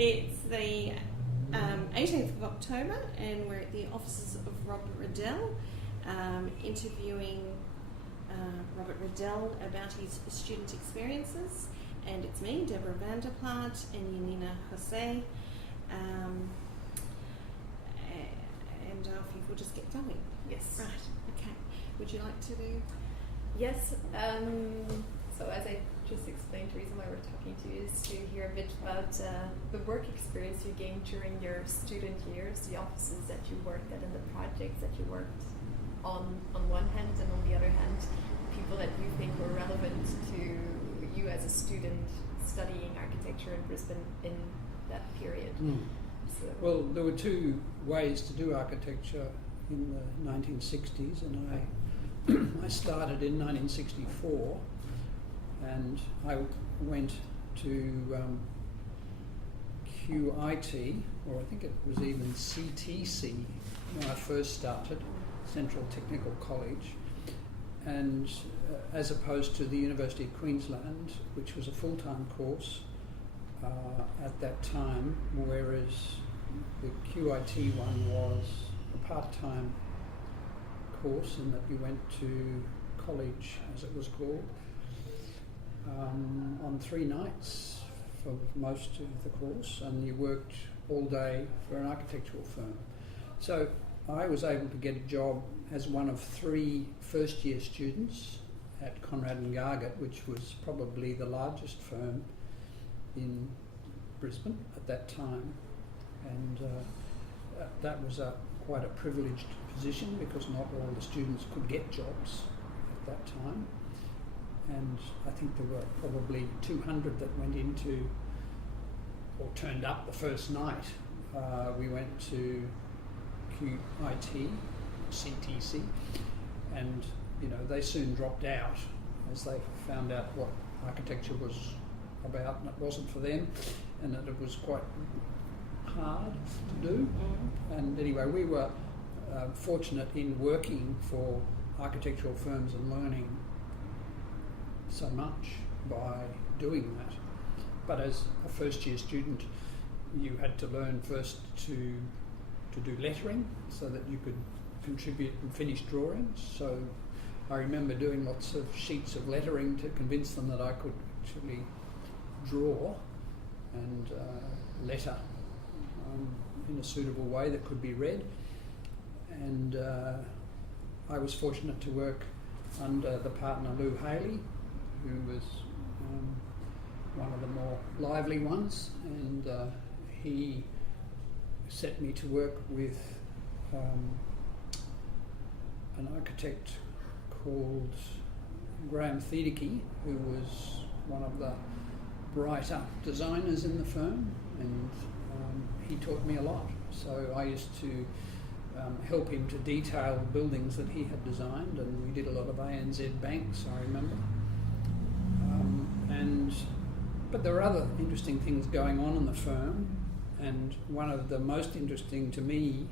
It's the 18th of October and we're at the offices of Robert Riddel, interviewing Robert Riddel about his student experiences, and it's me, Deborah van der Plaat and Janina Gosseye, and I think we'll just get going. Yes. Right, okay. Would you like to do? Yes, so as I just explained, the reason why we're talking to you is to hear a bit about the work experience you gained during your student years, the offices that you worked at and the projects that you worked on one hand, and on the other hand, people that you think were relevant to you as a student studying architecture in Brisbane in that period. So, well, there were two ways to do architecture in the 1960s, and I started in 1964, and I went to QIT, or I think it was even CTC when I first started, Central Technical College, and as opposed to the University of Queensland, which was a full-time course at that time, whereas the QIT one was a part-time course in that you went to college, as it was called, on 3 nights for most of the course, and you worked all day for an architectural firm. So I was able to get a job as one of 3 first-year students at Conrad and Gargett, which was probably the largest firm in Brisbane at that time, and that was quite a privileged position because not all the students could get jobs at that time, and I think there were probably 200 that went into or turned up the first night. We went to QIT, CTC, and they soon dropped out as they found out what architecture was about, and it wasn't for them, and that it was quite hard to do. And anyway, we were fortunate in working for architectural firms and learning so much by doing that. But as a first year student, you had to learn first to do lettering so that you could contribute and finish drawings. So I remember doing lots of sheets of lettering to convince them that I could actually draw and letter in a suitable way that could be read. And I was fortunate to work under the partner Lou Haley, who was one of the more lively ones, and he set me to work with an architect called Graham Thedeke, who was one of the brighter designers in the firm, and he taught me a lot. So I used to help him to detail buildings that he had designed, and we did a lot of ANZ banks, I remember. But there were other interesting things going on in the firm, and one of the most interesting to me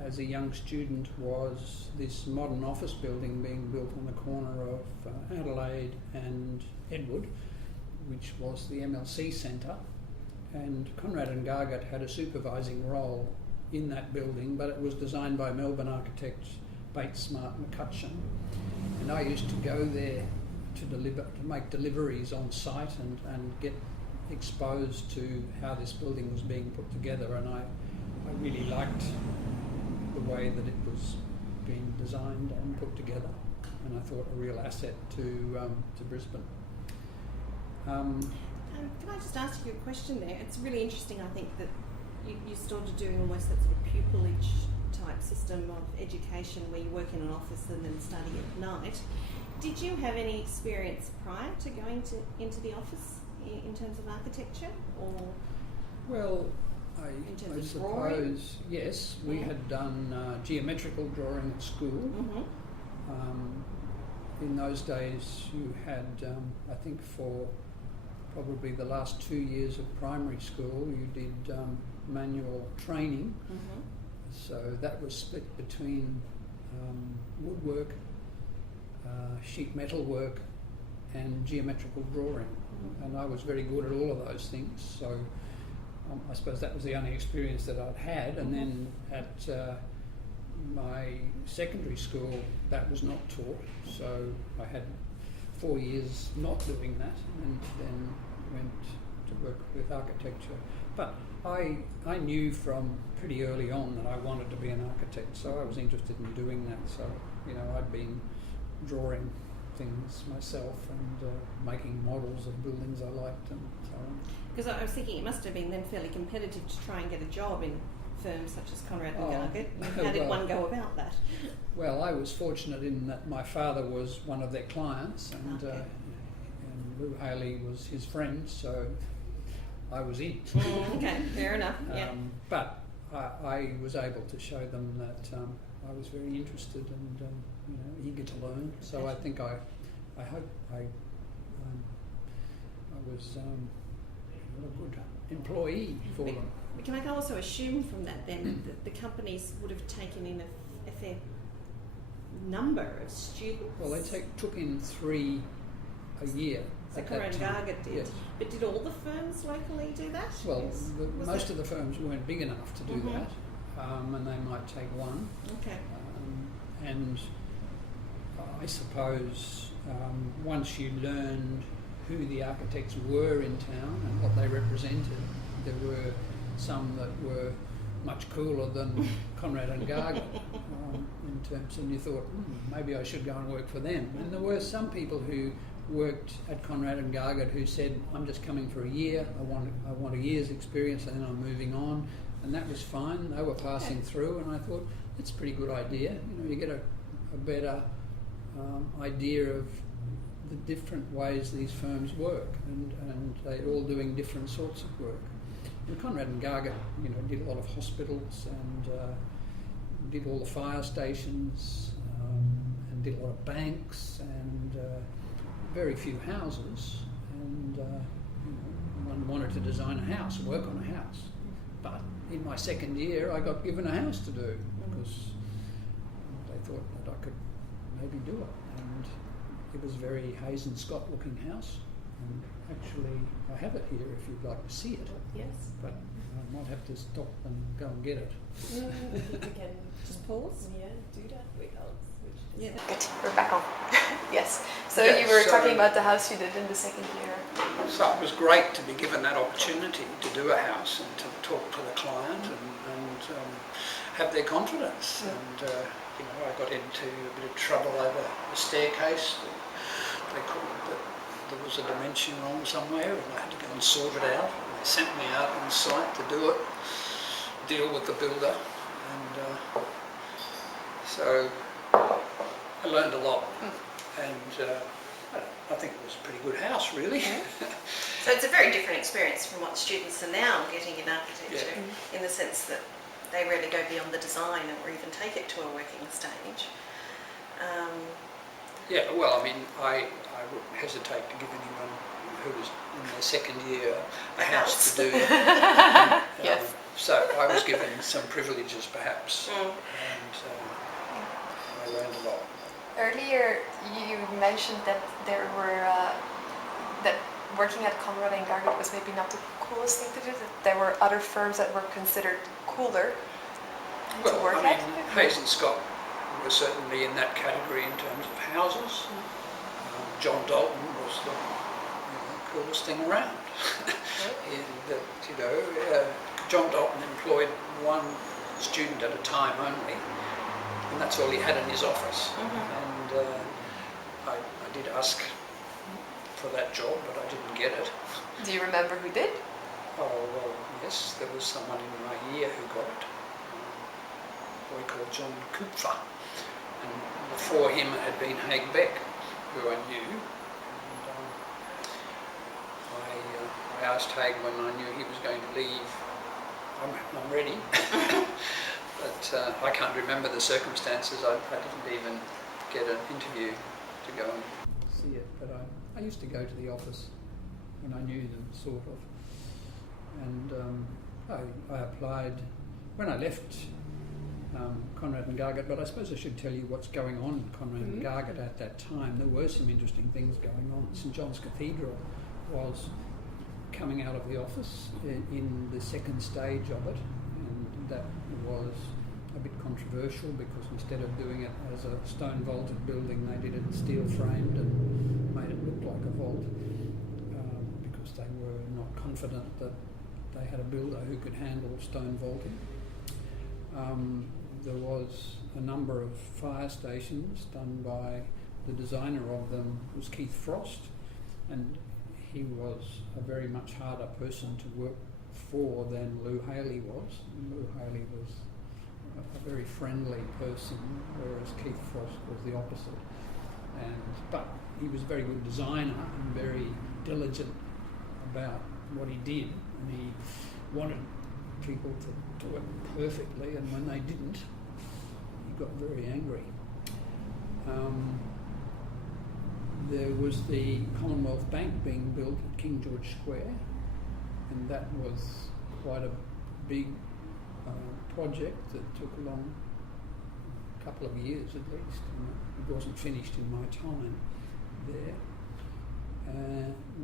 as a young student was this modern office building being built on the corner of Adelaide and Edward, which was the MLC Centre, and Conrad and Gargett had a supervising role in that building, but it was designed by Melbourne architect Bates Smart McCutcheon, and I used to go there to make deliveries on site and get exposed to how this building was being put together, and I really liked the way that it was being designed and put together, and I thought a real asset to Brisbane. Can I just ask you a question there? It's really interesting, I think, that you started doing almost that sort of pupillage type system of education where you work in an office and then study at night. Did you have any experience prior to going into the office in terms of architecture, or? Well, I suppose, yes, we had done geometrical drawing at school. In those days you had, I think for probably the last 2 years of primary school, you did manual training. So that was split between woodwork, sheet metal work and geometrical drawing, and I was very good at all of those things, so I suppose that was the only experience that I'd had, and then at my secondary school that was not taught, so I had 4 years not doing that, and then went to work with architecture. But I knew from pretty early on that I wanted to be an architect, so I was interested in doing that. So, you know, I'd been drawing things myself and making models of buildings I liked and so on. Because I was thinking it must have been then fairly competitive to try and get a job in firms such as Conrad and Gargett. How did one go about that? Well, I was fortunate in that my father was one of their clients, and Okay. and Lou Haley was his friend, so I was in. Okay, fair enough. Yeah. But I was able to show them that I was very interested and you know, eager to learn. So I think I hope I was a good employee for them. Can I also assume from that then that the companies would have taken in a fair number of students? Well, they took in 3 a year. So at Conrad that and time. Gargett did. Yes. But did all the firms locally do that? Well, Was most that- of the firms weren't big enough to do Mhm. that, and they might take one. Okay. And I suppose once you learned who the architects were in town and what they represented, there were some that were much cooler than Conrad and Gargett in terms, and you thought, maybe I should go and work for them. And there were some people who worked at Conrad and Gargett who said, I'm just coming for a year, I want a year's experience and then I'm moving on, and that was fine. They were passing through, and I thought, that's a pretty good idea. You know, you get a better idea of the different ways these firms work, and they're all doing different sorts of work. And Conrad and Gargett, you know, did a lot of hospitals and did all the fire stations and did a lot of banks and very few houses. And you know, one wanted to design a house, work on a house. But in my second year, I got given a house to do because they thought that I could maybe do it. And it was a very Hazen Scott looking house. And actually, I have it here if you'd like to see it. Yes. But I might have to stop and go and get it. We can Just pause. Yeah, do that. Wait, I'll switch this. Yeah. Good. We're back on. Yes. So Yeah, you were so- talking about the house you did in the second year. So it was great to be given that opportunity to do a house and to talk to the client and have their confidence. And you know, I got into a bit of trouble over the staircase. They called that there was a dimension wrong somewhere, and I had to go and sort it out. And they sent me out on site to do it, deal with the builder, and so I learned a lot. And I think it was a pretty good house, really. So it's a very different experience from what students are now getting in architecture, in the sense that they really go beyond the design or even take it to a working stage. Yeah, well, I mean, I wouldn't hesitate to give anyone who was in their second year a house to do. Yes. So I was given some privileges, perhaps, and I learned a lot. Earlier, you mentioned that there were that working at Conrad and Gargett was maybe not the coolest thing to do. That there were other firms that were considered cooler to work I mean, at. Hazen Scott were certainly in that category in terms of houses. John Dalton was the coolest thing around. John Dalton employed one student at a time only, and that's all he had in his office. And I did ask for that job, but I didn't get it. Do you remember who did? Oh, well, yes, there was someone in my year who got it. A boy called John Kupfer. And before him it had been Haig Beck, who I knew. And I asked Haig when I knew he was going to leave, I'm ready. But I can't remember the circumstances. I didn't even get an interview to go and see it. But I used to go to the office when I knew them, sort of. And I applied when I left Conrad and Gargett, but I suppose I should tell you what's going on in Conrad and Gargett at that time. There were some interesting things going on. St John's Cathedral was coming out of the office in the second stage of it, and that was a bit controversial because instead of doing it as a stone vaulted building, they did it steel framed and made it look like a vault because they were not confident that they had a builder who could handle stone vaulting. There was a number of fire stations done by the designer of them was Keith Frost, and he was a very much harder person to work for than Lou Haley was. Lou Haley was a very friendly person, whereas Keith Frost was the opposite. But he was a very good designer and very diligent about what he did, and he wanted people to do it perfectly, and when they didn't, he got very angry. There was the Commonwealth Bank being built at King George Square, and that was quite a big project that took a long couple of years at least, and it wasn't finished in my time there.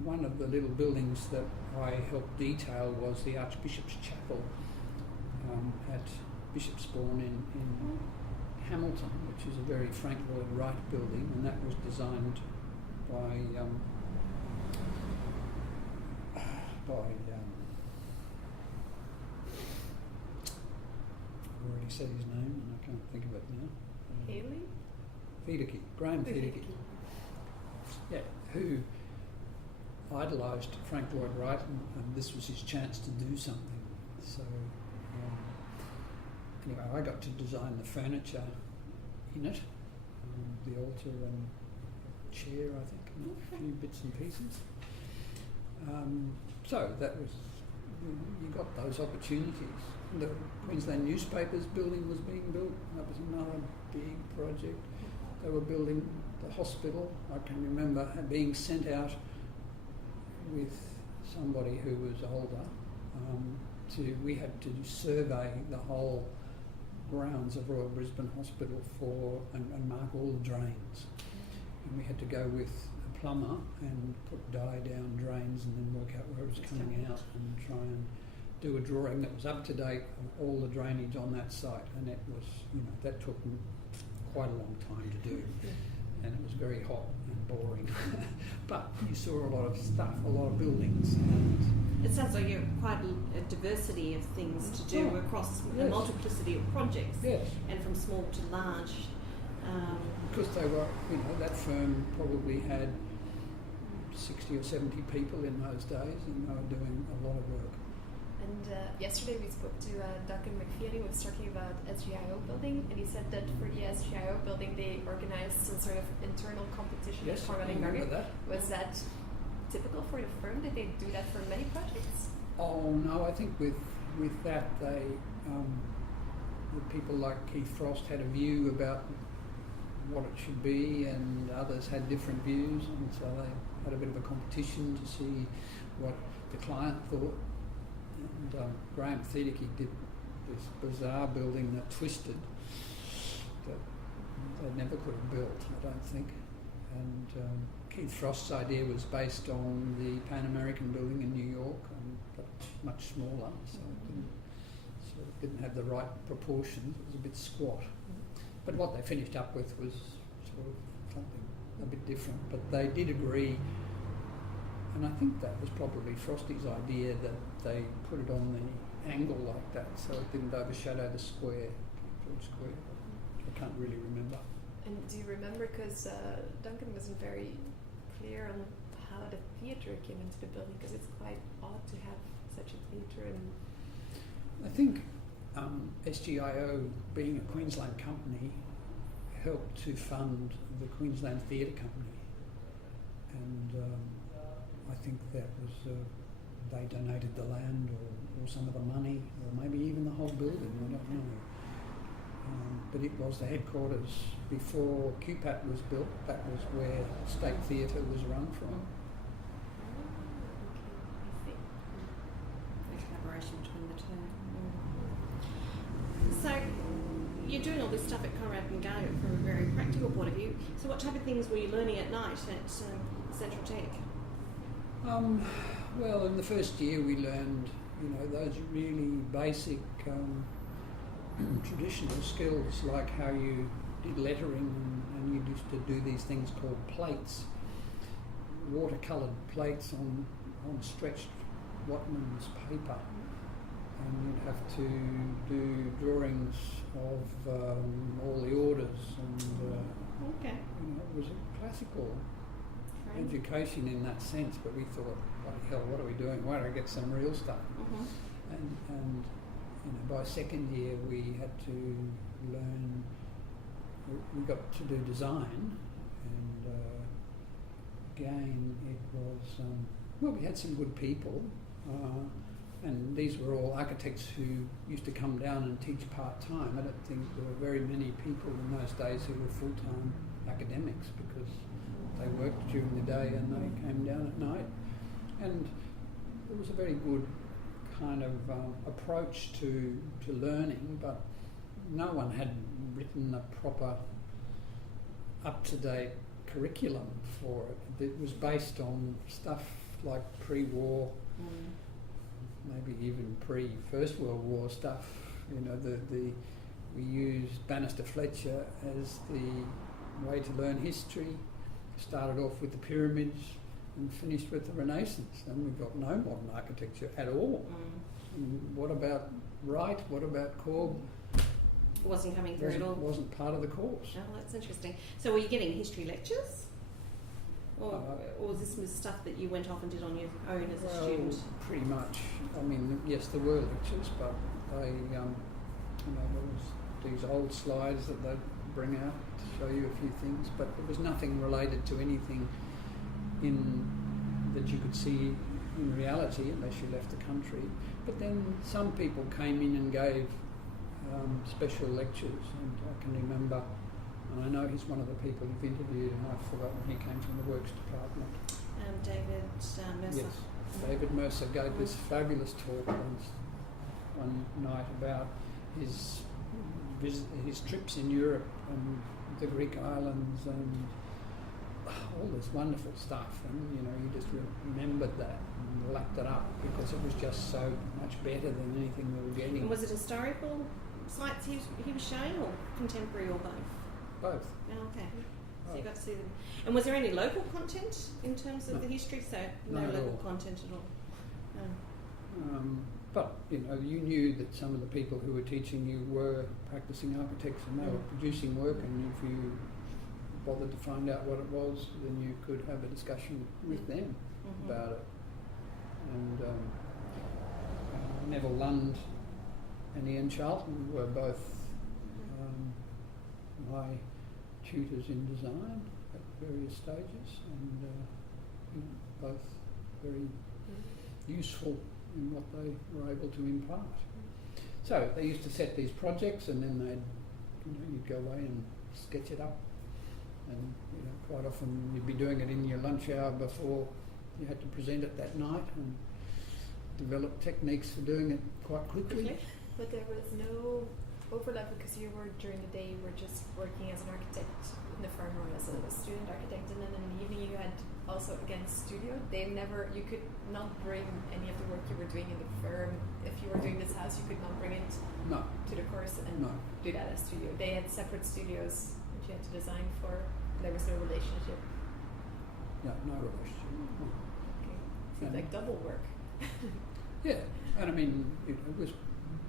One of the little buildings that I helped detail was the Archbishop's Chapel at Bishopsbourne in Hamilton, which is a very Frank Lloyd Wright building, and that was designed by I've already said his name and I can't think of it now. Haley? Wiedeke, Graham Wiedeke. Yeah, who idolised Frank Lloyd Wright, and this was his chance to do something. So anyway, I got to design the furniture in it, the altar and chair, I think, and a few bits and pieces. So that was, you got those opportunities. The Queensland Newspapers building was being built. That was another big project. They were building the hospital. I can remember being sent out with somebody who was older. We had to survey the whole grounds of Royal Brisbane Hospital and mark all the drains. And we had to go with a plumber and put dye down drains and then work out where it was coming out and try and do a drawing that was up to date of all the drainage on that site. And it was, that took quite a long time to do. And it was very hot and boring. But you saw a lot of stuff, a lot of buildings. And it sounds like you have quite a diversity of things to do across a multiplicity of projects. Yes. And from small to large. Because they were, that firm probably had 60 or 70 people in those days, and they were doing a lot of work. And yesterday we spoke to Duncan McPheely, who was talking about SGIO building, and he said that for the SGIO building they organised some sort of internal competition. Yes, for I remember that. Was that typical for the firm? Did they do that for many projects? Oh no, I think with that they, the people like Keith Frost had a view about what it should be, and others had different views, and so they had a bit of a competition to see what the client thought. And Graham Wiedeke did this bizarre building that twisted, that they never could have built, I don't think. And Keith Frost's idea was based on the Pan American building in New York, but much smaller, so it didn't have the right proportions. It was a bit squat. But what they finished up with was sort of something a bit different. But they did agree, and I think that was probably Frosty's idea, that they put it on the angle like that so it didn't overshadow the square, George Square. I can't really remember. And do you remember, because Duncan wasn't very clear on how the theatre came into the building, because it's quite odd to have such a theatre. And I think SGIO, being a Queensland company, helped to fund the Queensland Theatre Company, and I think that was they donated the land or some of the money, or maybe even the whole building, I don't know. But it was the headquarters before QPAT was built. That was where State Theatre was run from. The collaboration between the two. So you're doing all this stuff at Conrad and Gardner from a very practical point of view. So what type of things were you learning at night at Central Tech? Well, in the first year we learned, those really basic traditional skills, like how you did lettering, and you used to do these things called plates, watercoloured plates on stretched Watman's paper, and you'd have to do drawings of all the orders, and Okay. it was a classical Right. education in that sense, but we thought, bloody hell, what are we doing? Why don't I get some real stuff? And by second year we had to learn, we got to do design, and again it was, we had some good people, and these were all architects who used to come down and teach part-time. I don't think there were very many people in those days who were full-time academics, because they worked during the day and they came down at night. And it was a very good kind of approach to learning, but no one had written a proper up-to-date curriculum for it. It was based on stuff like pre-war, maybe even pre-First World War stuff. We used Bannister Fletcher as the way to learn history. Started off with the pyramids and finished with the Renaissance, and we've got no modern architecture at all. And what about Wright? What about Korb? It wasn't coming through at all. Wasn't part of the course. Oh, that's interesting. So were you getting history lectures? Or was this stuff that you went off and did on your own as a student? Pretty much. I mean, yes, there were lectures, but they, there was these old slides that they'd bring out to show you a few things, but there was nothing related to anything that you could see in reality unless you left the country. But then some people came in and gave special lectures, and I can remember, and I know he's one of the people you've interviewed, and I've forgotten, he came from the Works Department. David Mercer. Yes, David Mercer gave this fabulous talk one night about his trips in Europe and the Greek islands and all this wonderful stuff, and you just remembered that and lapped it up because it was just so much better than anything we were getting. And was it historical sites he was showing, or contemporary, or both? Both. Oh, okay. So you got to see them. And was there any local content in terms of the history? So no local content at all. But you knew that some of the people who were teaching you were practicing architects, and they were producing work, and if you bothered to find out what it was, then you could have a discussion with them about it. And Neville Lund and Ian Charlton were both my tutors in design at various stages, and both very useful in what they were able to impart. So they used to set these projects, and then you'd go away and sketch it up, and quite often you'd be doing it in your lunch hour before you had to present it that night, and develop techniques for doing it quite quickly. But there was no overlap, because during the day you were just working as an architect in the firm or as a student architect, and then in the evening you had also again studio. You could not bring any of the work you were doing in the firm. If you were doing this house, you could not bring it to the course and do that as studio. They had separate studios that you had to design for. There was no relationship. No relationship. No. Okay. Seems like double work. Yeah, and I mean it was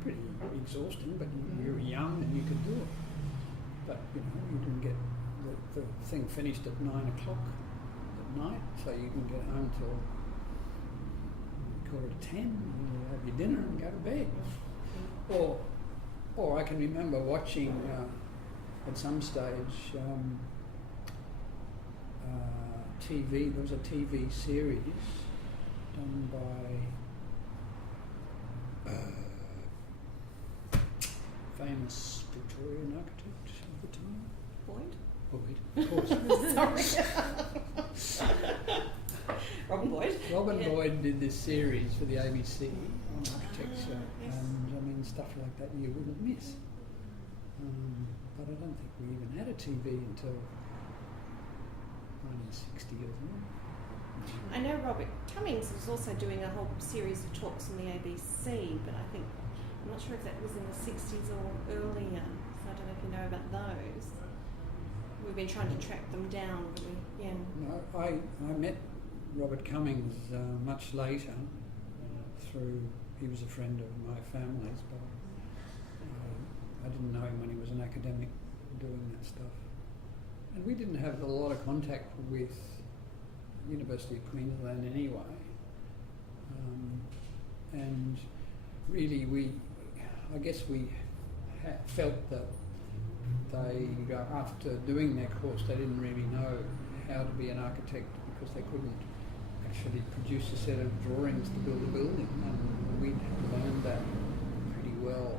pretty exhausting, but you were young and you could do it. But you didn't get the thing finished at 9 o'clock at night, so you didn't get home till 10:15, and you have your dinner and go to bed. Or I can remember watching at some stage TV. There was a TV series done by famous Victorian architect of the time. Boyd, of course. Sorry. Robin Boyd. Robin Boyd did this series for the ABC on architecture, yes. and I mean stuff like that you wouldn't miss. But I don't think we even had a TV until 1960 or something. I know Robert Cummings was also doing a whole series of talks on the ABC, but I'm not sure if that was in the 60s or earlier, so I don't know if you know about those. We've been trying to track them down, but No, I met Robert Cummings much later he was a friend of my family's, but I didn't know him when he was an academic doing that stuff. And we didn't have a lot of contact with University of Queensland anyway. And really I guess we felt that after doing their course, they didn't really know how to be an architect because they couldn't actually produce a set of drawings to build a building, and we'd learned that pretty well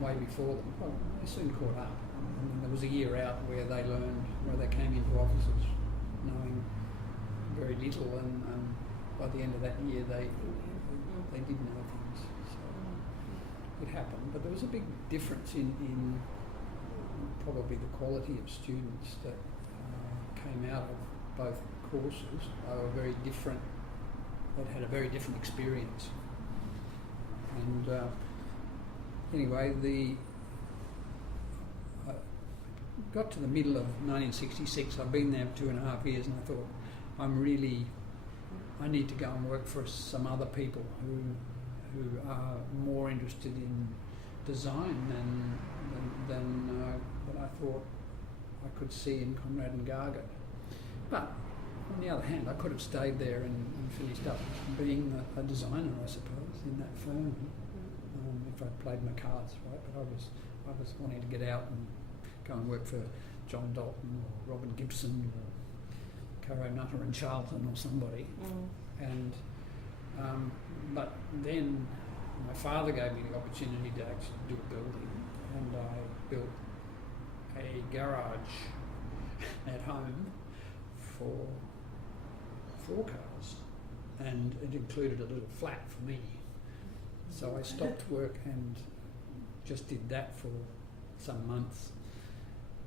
way before them. Well, they soon caught up, and then there was a year out where they came into offices knowing very little, and by the end of that year they did know things. So it happened, but there was a big difference in probably the quality of students that came out of both courses. They were very different. They'd had a very different experience. And anyway, I got to the middle of 1966. I've been there 2.5 years, and I thought, I need to go and work for some other people who are more interested in design than what I thought I could see in Conrad and Gargett. But on the other hand, I could have stayed there and finished up being a designer, I suppose, in that firm, if I'd played my cards right. But I was wanting to get out and go and work for John Dalton or Robin Gibson or Caro Nutter and Charlton or somebody. And but then my father gave me the opportunity to actually do a building, and I built a garage at home for 4 cars, and it included a little flat for me. So I stopped work and just did that for some months,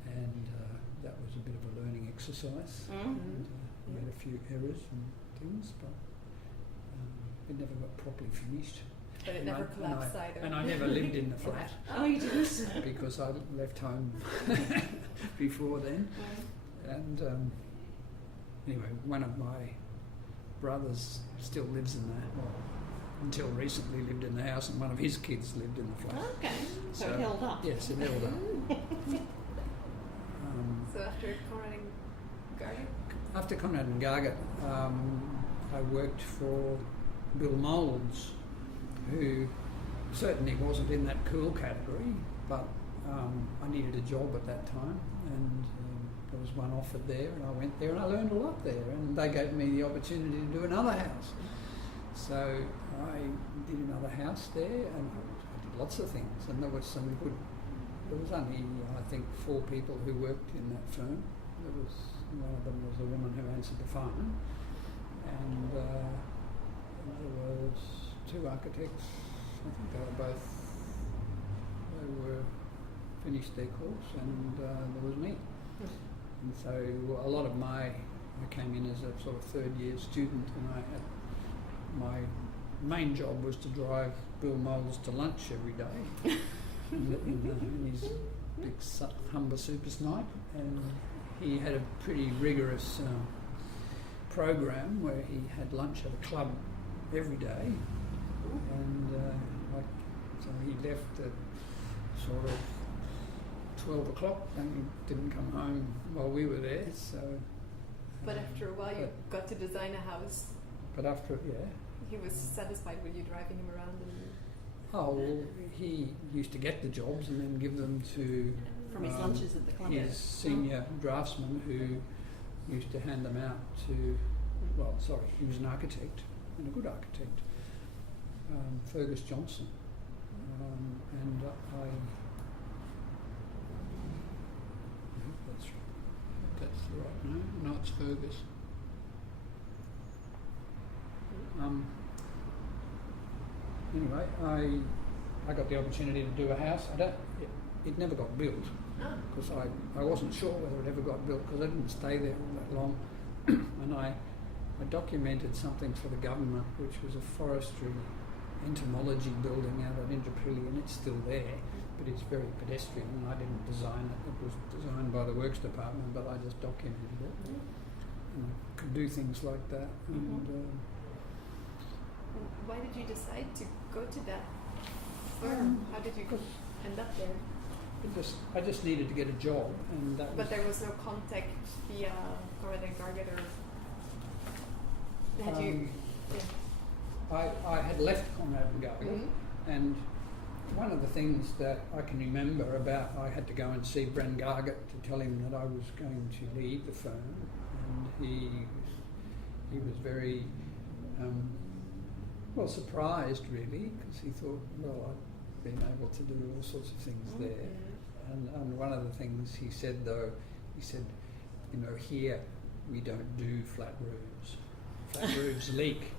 and that was a bit of a learning exercise. And, we had a few errors and things, but it never got properly finished. But it never collapsed either. And I never lived in the flat. Oh, you didn't? Because I left home before then. And anyway, one of my brothers still lives in that. Well, until recently lived in the house, and one of his kids lived in the flat. Okay, so it held up. Yes, it held up. So after Conrad and Gargett? After Conrad and Gargett, I worked for Bill Moulds, who certainly wasn't in that cool category, but I needed a job at that time, and there was one offered there, and I went there and I learned a lot there, and they gave me the opportunity to do another house. So I did another house there, and I did lots of things, and there was only, I think, 4 people who worked in that firm. One of them was a woman who answered the phone, and there was 2 architects. I think they were finished their course, and there was me. And so a lot of I came in as a sort of 3rd year student, and my main job was to drive Bill Moulds to lunch every day in his big Humber Super Snipe, and he had a pretty rigorous program where he had lunch at a club every day, and so he left at sort of 12 o'clock and he didn't come home while we were there. So, but after a while you got to design a house. But after, he was satisfied with you driving him around. Oh, well, he used to get the jobs and then give them to from his lunches at the club. His senior draftsman, who used to hand them out to. Well, sorry, he was an architect and a good architect, Fergus Johnson, and I hope that's the right name. No, it's Fergus. Anyway, I got the opportunity to do a house. It never got built because I wasn't sure whether it ever got built because I didn't stay there all that long, and I I documented something for the government, which was a forestry entomology building out at Indooroopilly, and it's still there, but it's very pedestrian, and I didn't design it. It was designed by the Works Department, but I just documented it. And I could do things like that. And why did you decide to go to that firm? How did you end up there? I just needed to get a job, and that was. But there was no contact via Conrad and Garget, or had you? Yeah. I had left Conrad and Garget, and one of the things that I can remember about, I had to go and see Bren Garget to tell him that I was going to leave the firm, and he was very surprised really, because he thought, well, I'd been able to do all sorts of things there. And one of the things he said though, he said, you know, here we don't do flat roofs. Flat roofs leak.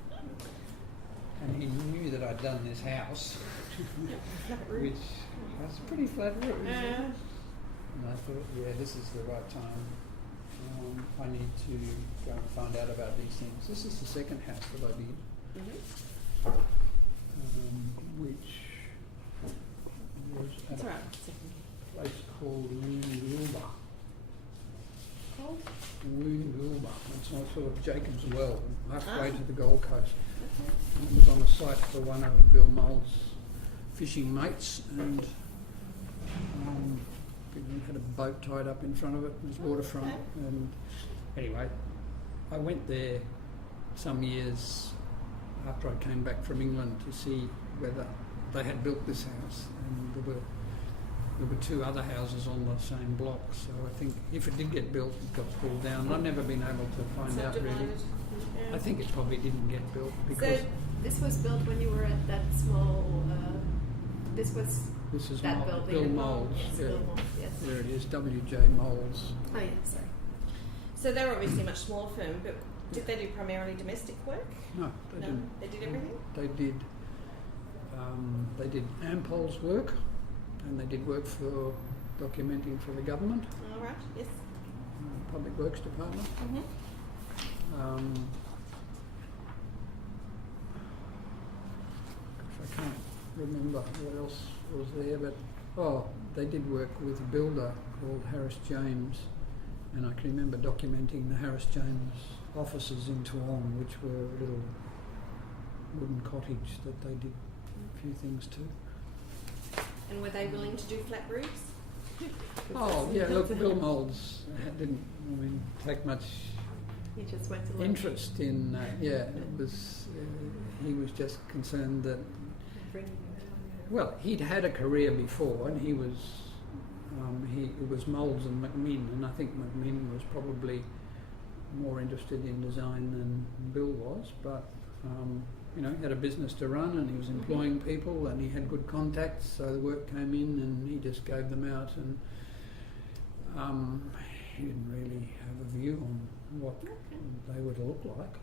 And he knew that I'd done this house, which has a pretty flat roof. And I thought, yeah, this is the right time. I need to go and find out about these things. This is the second house that I did, which was at a place called Woongoolba. Woongoolba. It's sort of Jacob's Well, halfway to the Gold Coast. And it was on a site for one of Bill Mole's fishing mates, and we had a boat tied up in front of it. It was waterfront. And anyway, I went there some years after I came back from England to see whether they had built this house, and there were two other houses on the same block, so I think if it did get built, it got pulled down. And I've never been able to find out really. I think it probably didn't get built because... So this was built when you were at that small... This is that building. Bill Mole's. Yes, Yeah. Bill Mole's, yes. There it is, W.J. Mole's. Oh yeah, sorry. So they were obviously a much smaller firm, but did they do primarily domestic work? No, they didn't. They did everything? They did Ampol's work, and they did work for documenting for the government. All right, yes. Public Works Department. I can't remember what else was there, but they did work with a builder called Harris James, and I can remember documenting the Harris James offices in Toowong, which were a little wooden cottage that they did a few things to. And were they willing to do flat roofs? Oh yeah, look, Bill Mole's didn't take much He just went to interest in it was he was just concerned that he'd had a career before, and he was it was Moles and McMinn, and I think McMinn was probably more interested in design than Bill was, but he had a business to run, and he was employing people, and he had good contacts, so the work came in and he just gave them out, and he didn't really have a view on what they would look like,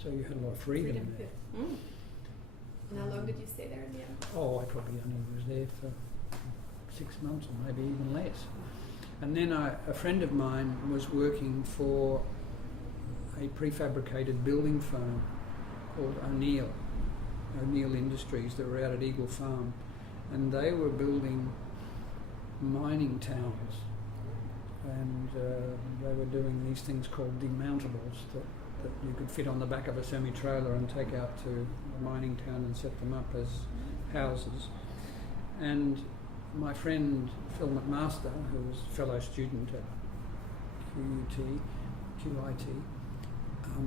so you had a lot of freedom there. And how long did you stay there in the end? I probably only was there for 6 months or maybe even less. And then a friend of mine was working for a prefabricated building firm called O'Neill Industries that were out at Eagle Farm, and they were building mining towns, and they were doing these things called demountables that you could fit on the back of a semi-trailer and take out to a mining town and set them up as houses. And my friend Phil McMaster, who was a fellow student at QIT,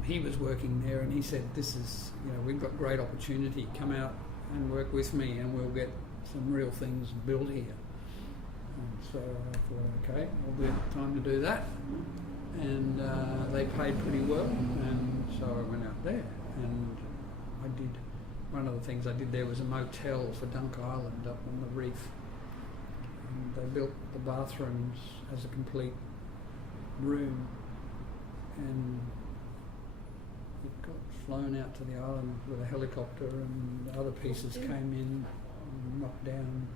he was working there, and he said, this is, we've got great opportunity, come out and work with me and we'll get some real things built here. And so I thought, okay, time to do that. And they paid pretty well, and so I went out there, and one of the things I did there was a motel for Dunk Island up on the reef. And they built the bathrooms as a complete room, and it got flown out to the island with a helicopter, and the other pieces came in and knocked down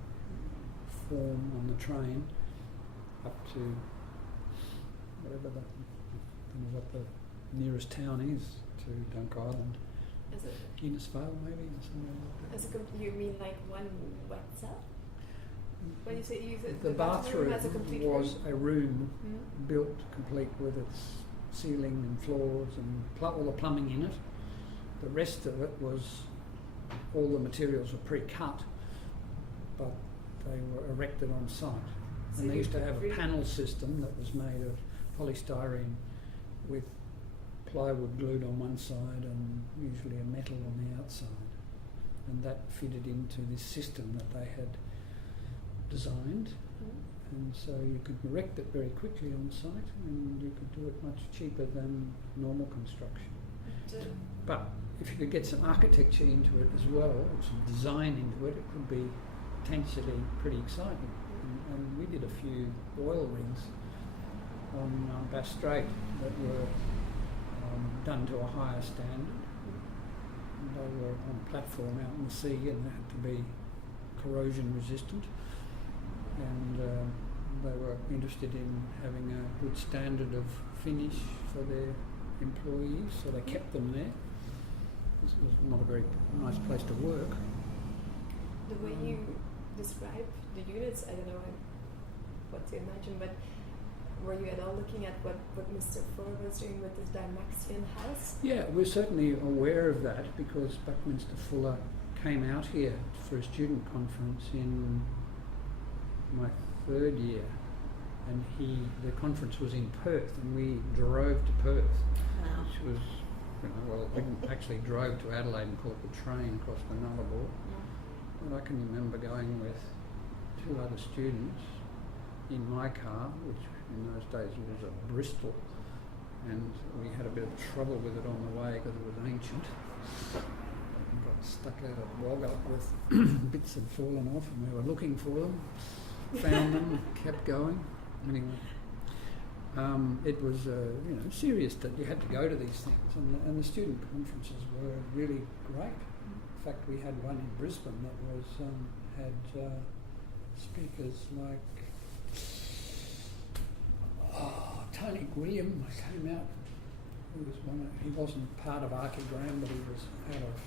form on the train up to whatever that thing was up the nearest town is to Dunk Island. As a, Innisfail maybe, or somewhere like that. as a you mean like one wet cell? When you say use it, The bathroom as a complete was room? a room Mm. built complete with its ceiling and floors and all the plumbing in it. The rest of it was, all the materials were pre-cut, but they were erected on site. So And they you used to have a really- panel system that was made of polystyrene with plywood glued on one side and usually a metal on the outside. And that fitted into this system that they had designed. Mm. And so you could erect it very quickly on site, and you could do it much cheaper than normal construction. But if you could get some architecture into it as well, or some design into it, it could be potentially pretty exciting. And we did a few oil rigs on Bass Strait that were done to a higher standard. And they were on a platform out in the sea, and they had to be corrosion resistant. And they were interested in having a good standard of finish for their employees, so they kept them there. This was not a very nice place to work. The way you describe the units, I don't know what to imagine, but were you at all looking at what Mr. Fuller was doing with this Dymaxion house? Yeah, we're certainly aware of that because Buckminster Fuller came out here for a student conference in my third year, and the conference was in Perth, and we drove to Perth, Wow. which was, well, we actually drove to Adelaide and caught the train across the Nullarbor. And I can remember going with two other students in my car, which in those days was a Bristol, and we had a bit of trouble with it on the way because it was ancient. We got stuck out of Wog Up with bits had fallen off, and we were looking for them, found them, kept going. Anyway, it was serious that you had to go to these things, and the student conferences were really great. In fact, we had one in Brisbane that was had speakers like Tony Gwilliam came out. He wasn't part of Archigram, but he was out of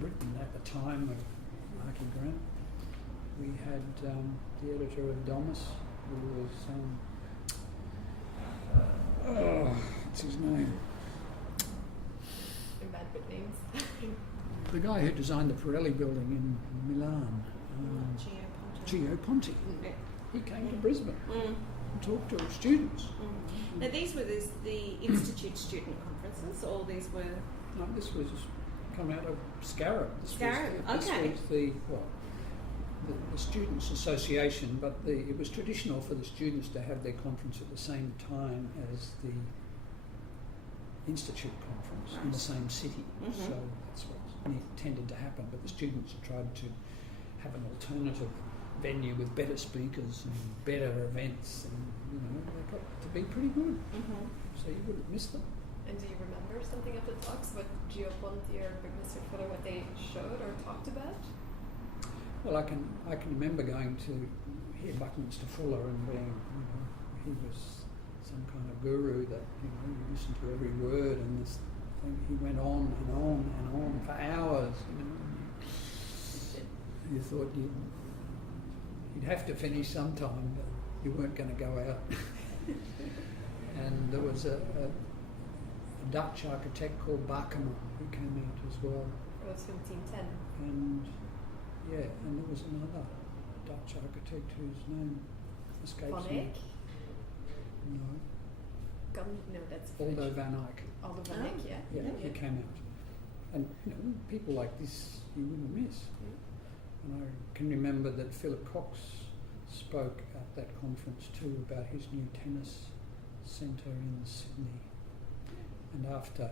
Britain at the time of Archigram. We had the editor of Domus, who was what's his name? I'm bad with names. The guy who designed the Pirelli building in Milan, Gio Ponti. Yeah. He came to Brisbane Mm. and talked to students. Mm. Now these were the Institute student conferences, or these were... No, this was come out of Scarab. This Scarab, was okay. This was the Students' Association, but it was traditional for the students to have their conference at the same time as the Institute conference in the same city. Mhm. So that's what tended to happen. But the students tried to have an alternative venue with better speakers and better events, and they got to be pretty good. Mm-hmm. So you wouldn't miss them. And do you remember something of the talks, what Gio Ponti or Mr. Fuller, what they showed or talked about? Well, I can remember going to hear Buckminster Fuller and being, he was some kind of guru that you listened to every word, and this thing, he went on and on and on for hours. You thought you'd have to finish sometime, but you weren't going to go out. And there was a Dutch architect called Bakema who came out as well. It was from Team 10. And there was another Dutch architect whose name escapes Van me. Eyck? No, No, that's Aldo French. Van Eyck. Aldo Van Eyck, yeah. Yeah, he came out. And people like this you wouldn't miss. And I can remember that Philip Cox spoke at that conference too about his new tennis centre in Sydney. And after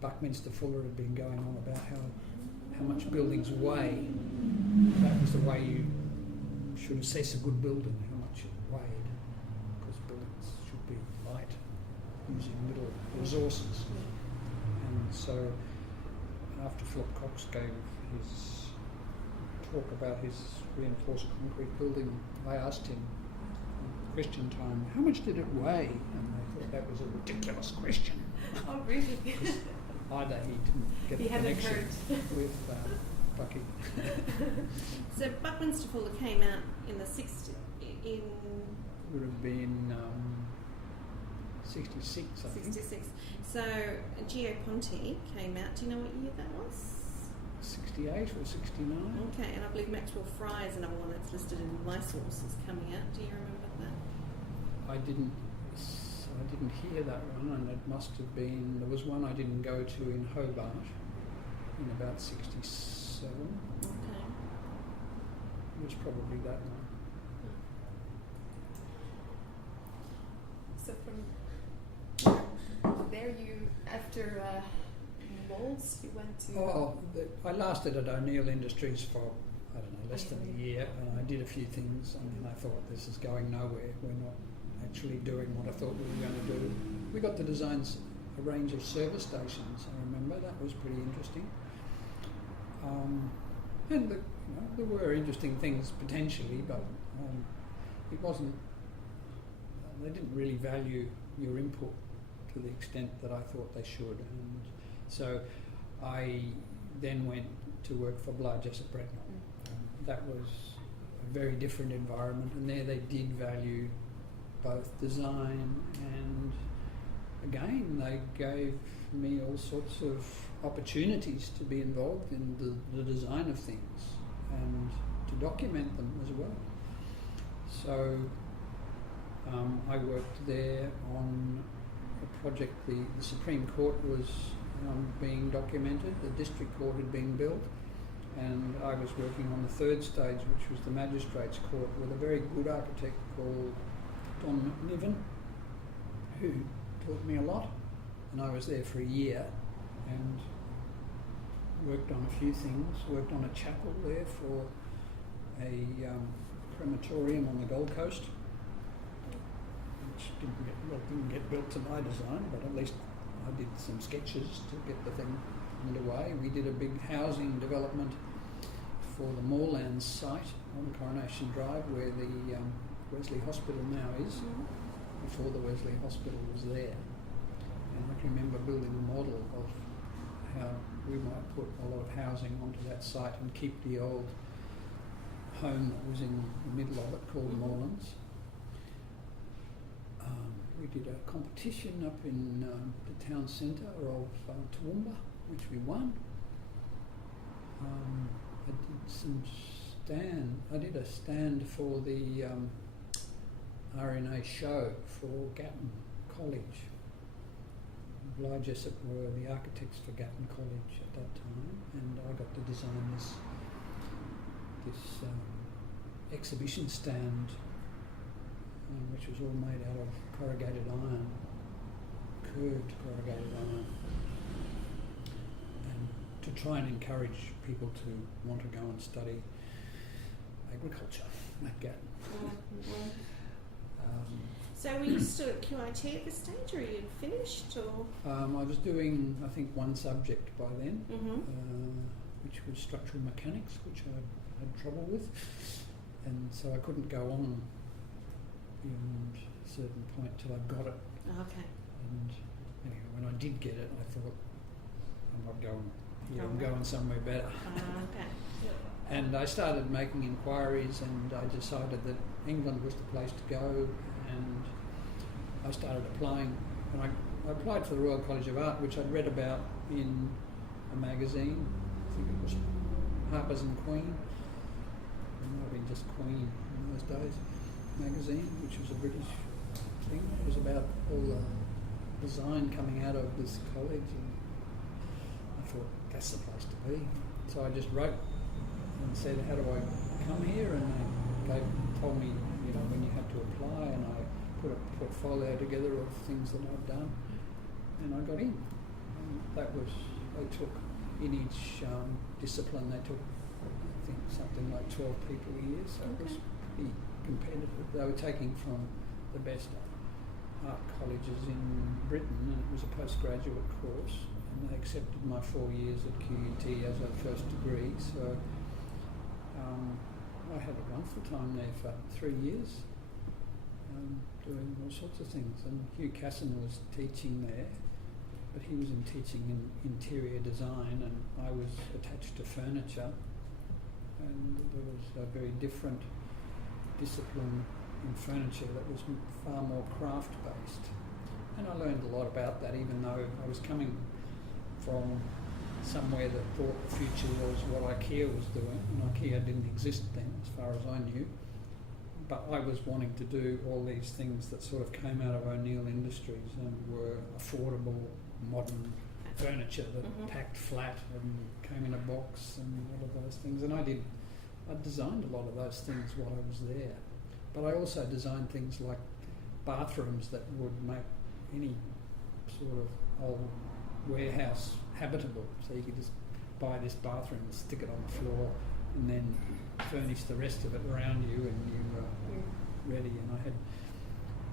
Buckminster Fuller had been going on about how much buildings weigh, that was the way you should assess a good building, how much it weighed, because buildings should be light, using little resources. And so after Philip Cox gave his talk about his reinforced concrete building, I asked him question time, how much did it weigh? And they thought that was a ridiculous question. Oh, really? Either he didn't get He the hadn't connection heard. with Bucky. So Buckminster Fuller came out in the 60s, in Would have been 66, I think. 66. So Geoponte came out. Do you know what year that was? 68 or 69. Okay, and I believe Maxwell Fry is another one that's listed in my sources coming out. Do you remember that? I didn't hear that one, and it must have been, there was one I didn't go to in Hobart in about 67. Okay. It was probably that one. So from there, you after molds, you went to. I lasted at O'Neill Industries for, I don't know, less than a year, and I did a few things, and then I thought, this is going nowhere. We're not actually doing what I thought we were going to do. We got to design a range of service stations, I remember. That was pretty interesting. And there were interesting things potentially, but it wasn't, they didn't really value your input to the extent that I thought they should. And so I then went to work for Bligh Jessup Bretnall. That was a very different environment, and there they did value both design, and again they gave me all sorts of opportunities to be involved in the design of things and to document them as well. So I worked there on a project. The Supreme Court was being documented, the District Court had been built, and I was working on the third stage, which was the Magistrates Court, with a very good architect called Don McNiven, who taught me a lot, and I was there for a year and worked on a few things. Worked on a chapel there for a crematorium on the Gold Coast, which didn't get built to my design, but at least I did some sketches to get the thing underway. We did a big housing development for the Moorlands site on Coronation Drive, where the Wesley Hospital now is. Before the Wesley Hospital was there. And I can remember building a model of how we might put a lot of housing onto that site and keep the old home that was in the middle of it called Moorlands. We did a competition up in the town centre of Toowoomba, which we won. I did a stand for the RNA show for Gatton College. Bligh Jessup were the architects for Gatton College at that time, and I got to design this exhibition stand, which was all made out of corrugated iron, curved corrugated iron, and to try and encourage people to want to go and study agriculture at Gatton. So were you still at QIT at this stage, or you finished, or? I was doing, I think, one subject by then, Mm-hmm. which was structural mechanics, which I had trouble with, and so I couldn't go on beyond a certain point till I got it. Okay. And anyway, when I did get it, I thought, I'm not going here, I'm Okay. going somewhere better. Okay. And I started making inquiries, and I decided that England was the place to go, and I started applying. And I applied for the Royal College of Art, which I'd read about in a magazine. I think it was Harper's and Queen. It might have been just Queen in those days. Magazine, which was a British thing. It was about all the design coming out of this college, and I thought, that's the place to be. So I just wrote and said, how do I come here? And they told me, when you have to apply, and I put a portfolio together of things that I've done, and I got in. And that was, they took, in each discipline, they took, I think, something like 12 people a year, so it was pretty competitive. They were taking from the best art colleges in Britain, and it was a postgraduate course, and they accepted my 4 years at QUT as a first degree, so I had a wonderful time there for 3 years, doing all sorts of things. And Hugh Casson was teaching there, but he was teaching in interior design, and I was attached to furniture, and there was a very different discipline in furniture that was far more craft based. And I learned a lot about that, even though I was coming from somewhere that thought the future was what IKEA was doing, and IKEA didn't exist then as far as I knew. But I was wanting to do all these things that sort of came out of O'Neill Industries and were affordable, modern furniture that packed flat and came in a box and all of those things. And I designed a lot of those things while I was there. But I also designed things like bathrooms that would make any sort of old warehouse habitable. So you could just buy this bathroom and stick it on the floor and then furnish the rest of it around you, and you were ready. And I had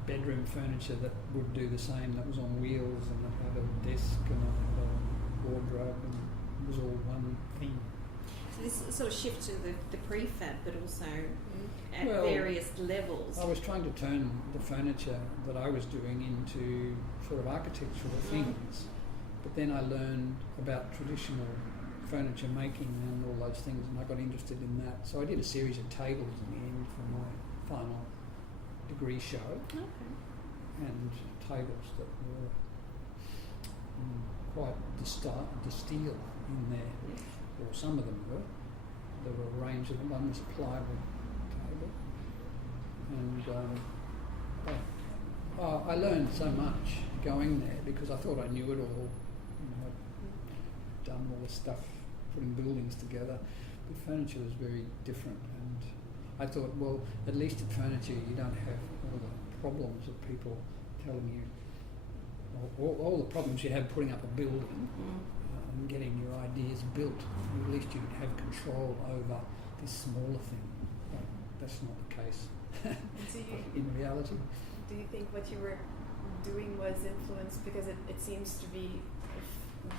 bedroom furniture that would do the same, that was on wheels, and it had a desk and it had a wardrobe, and it was all one thing. So this sort of shift to the prefab, but also at various levels. I was trying to turn the furniture that I was doing into sort of architectural things, but then I learned about traditional furniture making and all those things, and I got interested in that. So I did a series of tables in the end for my final degree show, and tables that were quite distilled in there, or some of them were. There were a range of them. One was a plywood table, and I learned so much going there because I thought I knew it all. I'd done all this stuff, putting buildings together, but furniture was very different. And I thought, well, at least in furniture you don't have all the problems of people telling you, all the problems you have putting up a building and getting your ideas built. At least you have control over this smaller thing. But that's not the case in reality. Do you think what you were doing was influenced, because it seems to be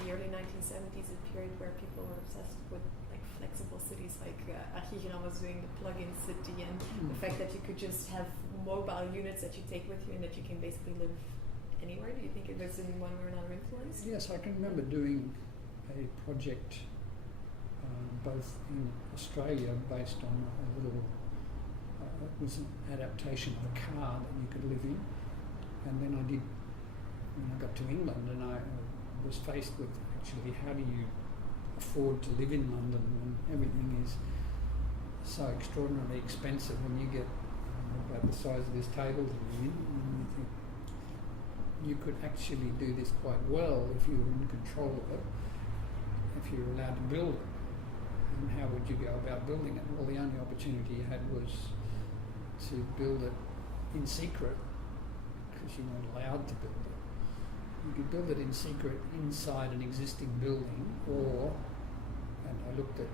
the early 1970s, a period where people were obsessed with like flexible cities, like Archigran was doing the plug-in city, and the fact that you could just have mobile units that you take with you and that you can basically live anywhere. Do you think it was in one way or another influence? Yes, I can remember doing a project both in Australia based on a little, it was an adaptation of a car that you could live in, and then I when I got to England, and I was faced with actually how do you afford to live in London when everything is so extraordinarily expensive, when you get about the size of this table that you're in, and you think you could actually do this quite well if you were in control of it, if you were allowed to build it. And how would you go about building it? Well, the only opportunity you had was to build it in secret, because you weren't allowed to build it. You could build it in secret inside an existing building, or, and I looked at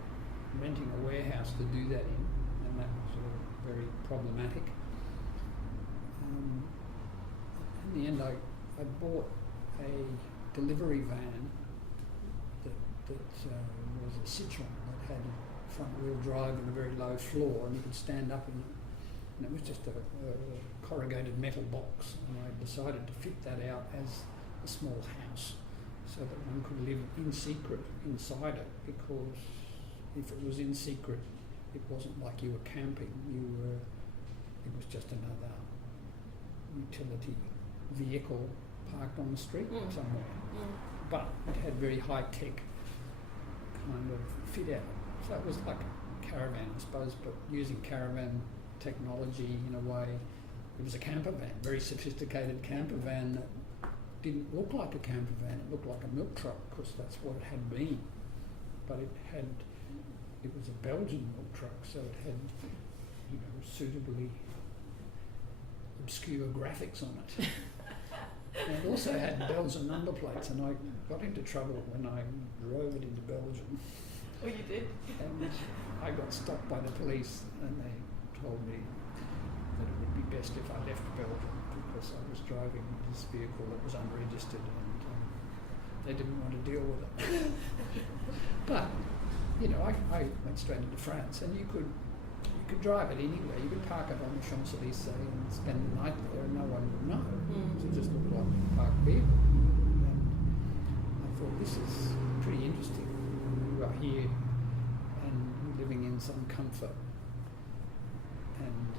renting a warehouse to do that in, and that was very problematic. In the end, I bought a delivery van that was a Citroen that had front wheel drive and a very low floor, and you could stand up in it. And it was just a corrugated metal box, and I decided to fit that out as a small house so that one could live in secret inside it, because if it was in secret, it wasn't like you were camping. It was just another utility vehicle parked on the street somewhere. But it had very high-tech kind of fit-out. So it was like a caravan, I suppose, but using caravan technology in a way. It was a camper van, very sophisticated camper van that didn't look like a camper van. It looked like a milk truck, because that's what it had been. But it was a Belgian milk truck, so it had, suitably obscure graphics on it. And it also had Belgian number plates, and I got into trouble when I drove it into Belgium. Oh, you did? And I got stopped by the police, and they told me that it would be best if I left Belgium, because I was driving this vehicle that was unregistered, and they didn't want to deal with it. But I went straight into France, and you could could drive it anywhere. You could park it on the Champs-Élysées and spend the night there and no one would know. It just looked like a parked vehicle. And I thought, this is pretty interesting. You are here and living in some comfort. And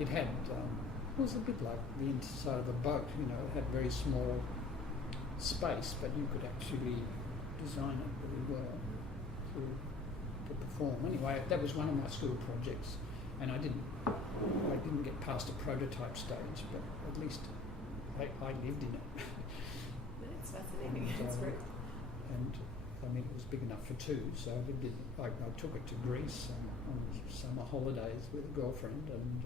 it had, it was a bit like the inside of a boat, you know, it had very small space, but you could actually design it really well to perform. Anyway, that was one of my school projects, and I didn't get past the prototype stage, but at least I lived in it. That's fascinating. And, That's great. And I mean, it was big enough for two, so I lived in. I took it to Greece on summer holidays with a girlfriend, and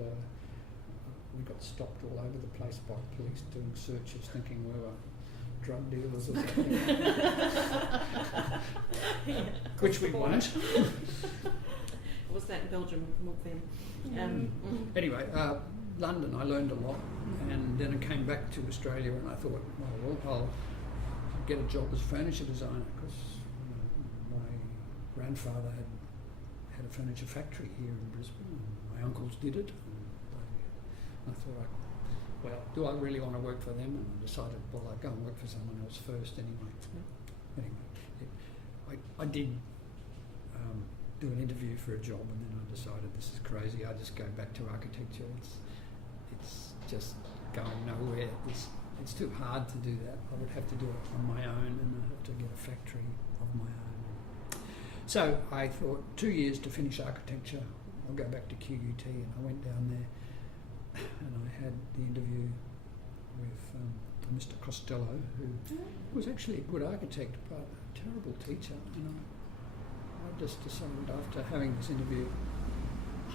we got stopped all over the place by police doing searches, thinking we were drug dealers or something. Which we weren't. Was that in Belgium? Anyway, London, I learned a lot, and then I came back to Australia, and I thought, well, I'll get a job as furniture designer, because my grandfather had a furniture factory here in Brisbane, and my uncles did it. And I thought, well, do I really want to work for them? And I decided, well, I'd go and work for someone else first anyway. I did do an interview for a job, and then I decided, this is crazy. I just go back to architecture. It's just going nowhere. It's too hard to do that. I would have to do it on my own, and I'd have to get a factory of my own. So I thought, 2 years to finish architecture. I'll go back to QUT, and I went down there, and I had the interview with Mr. Costello, who was actually a good architect, but a terrible teacher. And I just decided, after having this interview,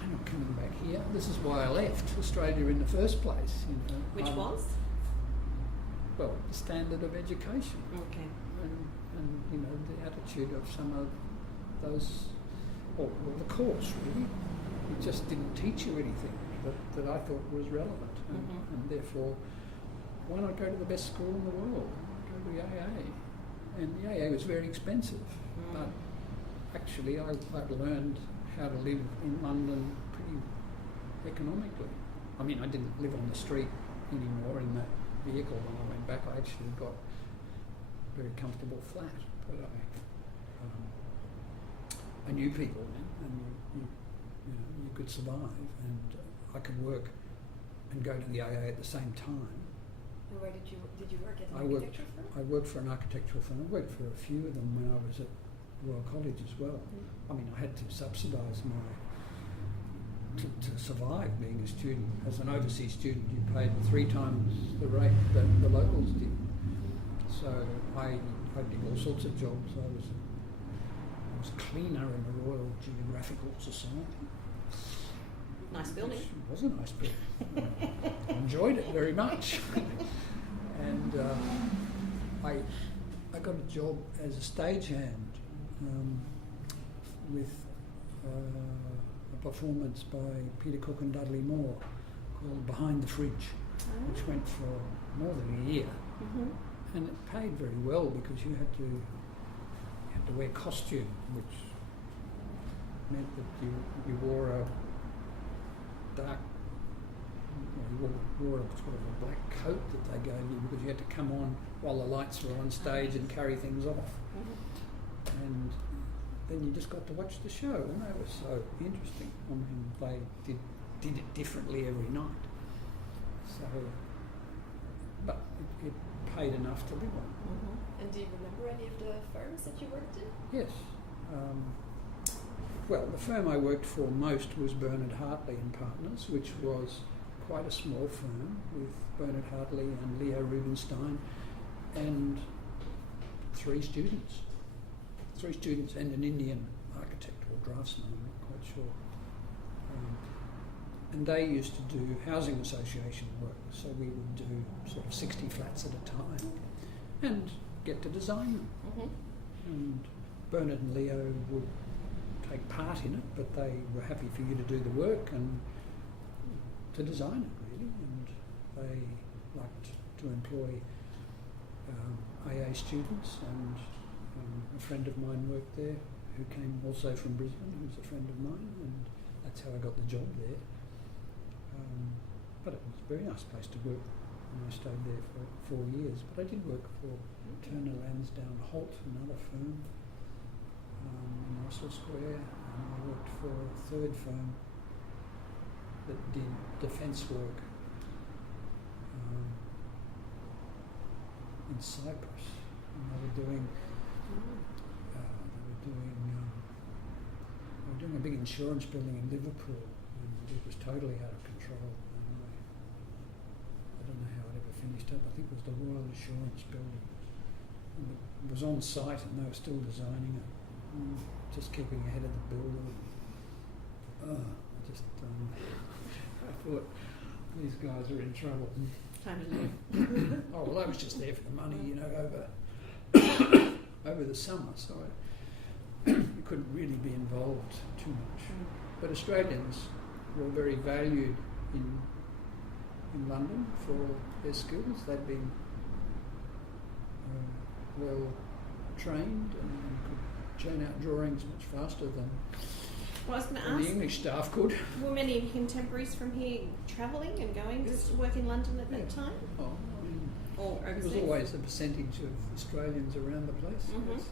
I'm not coming back here. This is why I left Australia in the first place. You know, Which was? Well, the standard of education. Okay. And you know, the attitude of some of those, or the course really. It just didn't teach you anything that I thought was relevant. And therefore, why not go to the best school in the world? Go to the AA. And the AA was very expensive, but actually I'd learned how to live in London pretty economically. I mean, I didn't live on the street anymore in that vehicle when I went back. I actually got a very comfortable flat, but I knew people then, and you could survive, and I could work and go to the AA at the same time. And where did you work at an architecture firm? I worked for an architectural firm. I worked for a few of them when I was at Royal College as well. I mean, I had to subsidise to survive being a student. As an overseas student, you paid 3 times the rate that the locals did. So I did all sorts of jobs. I was cleaner in the Royal Geographical Society. Nice building. It was a nice building. I enjoyed it very much. And I got a job as a stagehand with a performance by Peter Cook and Dudley Moore called Behind the Fridge, which went for more than a year. And it paid very well because you had to wear costume, which meant that you wore a dark, you wore a sort of a black coat that they gave you because you had to come on while the lights were on stage and carry things off. And then you just got to watch the show, and that was so interesting. I mean, they did it differently every night. So, but it paid enough to live on. And do you remember any of the firms that you worked in? Yes. Well, the firm I worked for most was Bernard Hartley and Partners, which was quite a small firm with Bernard Hartley and Leo Rubinstein and 3 students. 3 students and an Indian architect or draftsman, I'm not quite sure. And they used to do housing association work, so we would do sort of 60 flats at a time and get to design them. And Bernard and Leo would take part in it, but they were happy for you to do the work and to design it, really. And they liked to employ AA students, and a friend of mine worked there who came also from Brisbane, who's a friend of mine, and that's how I got the job there. But it was a very nice place to work, and I stayed there for 4 years. But I did work for Turner Lansdowne Holt, another firm in Russell Square, and I worked for a third firm that did defence work in Cyprus, and they were doing a big insurance building in Liverpool, and it was totally out of control. And I don't know how it ever finished up. I think it was the Royal Insurance Building. And it was on site, and they were still designing it, just keeping ahead of the builder. I thought these guys are in trouble. Time to leave. Oh well, I was just there for the money, over the summer, so you couldn't really be involved too much. But Australians were very valued in London for their skills. They'd been well trained and could churn out drawings much faster than Well, I was going to the ask, English staff could. were many contemporaries from here travelling and going to work in London at that time? Oh, I mean, Or there was overseas? always a percentage of Australians around the place. Mhm. Yes.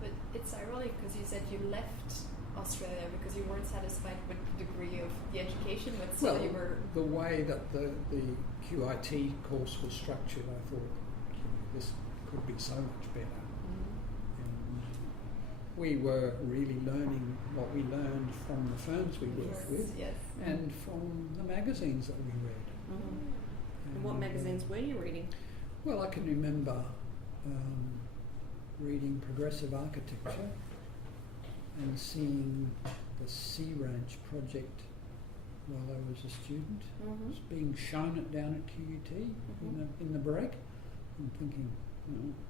But it's ironic because you said you left Australia because you weren't satisfied with the degree of the education, but still Well, you were. the way that the QIT course was structured, I thought this could be so much better. And we were really learning what we learned from the firms we worked with Yes. and from the magazines that we read. And what magazines were you reading? Well, I can remember reading Progressive Architecture and seeing the Sea Ranch project while I was a student. It was being shown it down at QUT in the break, and thinking,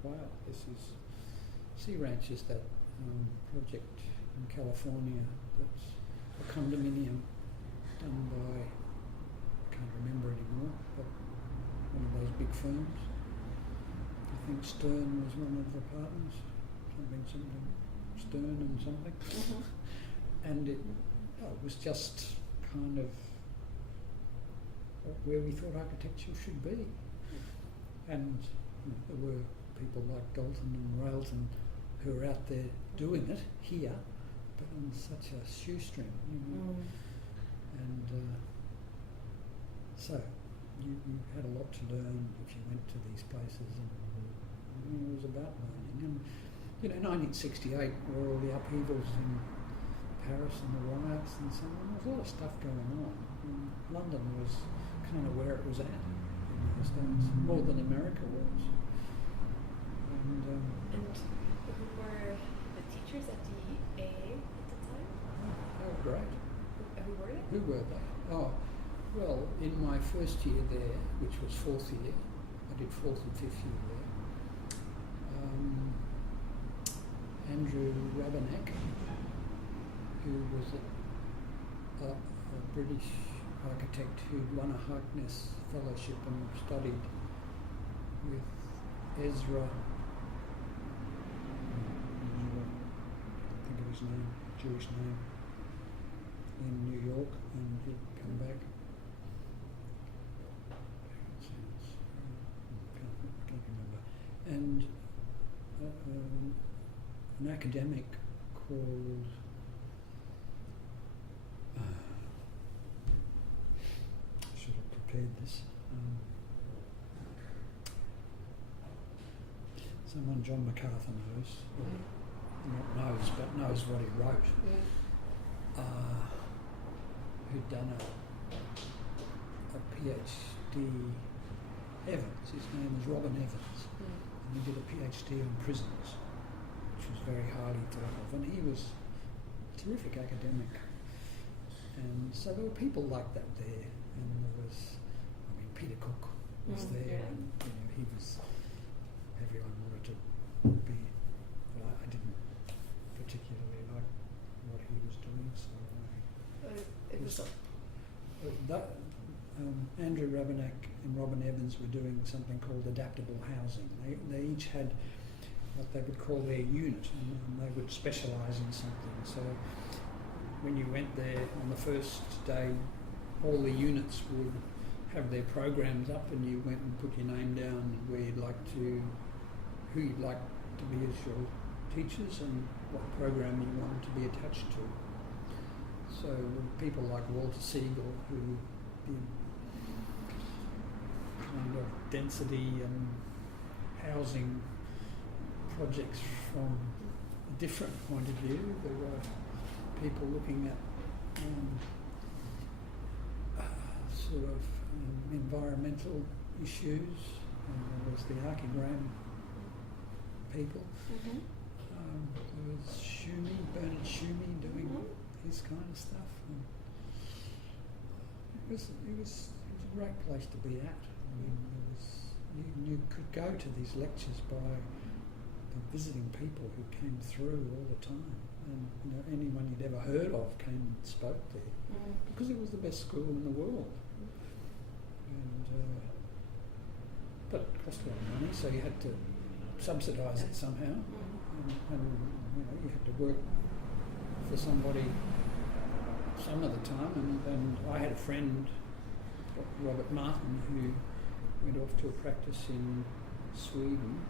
wow, this is Sea Ranch is that project in California that's a condominium done by, I can't remember anymore, but one of those big firms. I think Stern was one of the partners, something, Stern and something. And it was just kind of where we thought architecture should be. And there were people like Galton and Railton who were out there doing it here, but on such a shoestring, And so you had a lot to learn if you went to these places, and it was about learning. And 1968 were all the upheavals in Paris and the riots and so on. There was a lot of stuff going on. And London was kind of where it was at in those days, more than America was. And who were the teachers at the AA at the time? they were great. Who were they? Who were they? Oh, well, in my first year there, which was fourth year, I did fourth and fifth year there. Andrew Rabenak, who was a British architect who'd won a Harkness Fellowship and studied with Ezra, I think of his name, Jewish name, in New York, and he'd come back. I can't remember. And an academic called I should have prepared this. Someone John MacArthur knows, or not knows, but knows what he wrote. Who'd done a PhD, Evans, his name was Robert Evans, and he did a PhD on prisons, which was very highly thought of, and he was a terrific academic. And so there were people like that there, and there was, Peter Cook was there, and he was, everyone wanted to be, but I didn't particularly like what he was doing, so It was Andrew Rabenak and Robin Evans were doing something called adaptable housing. They each had what they would call their unit, and they would specialise in something. So when you went there on the first day, all the units would have their programs up, and you went and put your name down who you'd like to be as your teachers and what program you wanted to be attached to. So people like Walter Siegel, who did kind of density and housing projects from a different point of view. There were people looking at environmental issues. There was the Archigram people. Mm-hmm. There was Bernard Schumi doing his kind of stuff. And it was a great place to be at. I mean, you could go to these lectures by the visiting people who came through all the time, and anyone you'd ever heard of came and spoke there because it was the best school in the world. And but it cost a lot of money, so you had to subsidise it somehow, and you had to work for somebody some of the time. And I had a friend, Robert Martin, who went off to a practice in Sweden,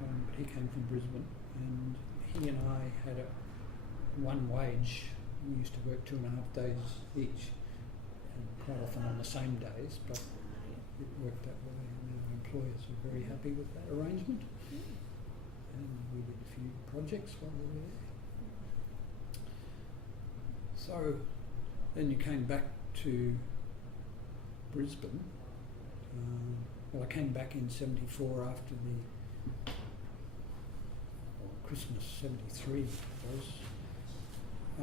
but he came from Brisbane, and he and I had one wage. We used to work 2.5 days each, and quite often on the same days, but it worked that way, and our employers were very happy with that arrangement. And we did a few projects while we were there. So then you came back to Brisbane. I came back in '74 after Christmas '73 was,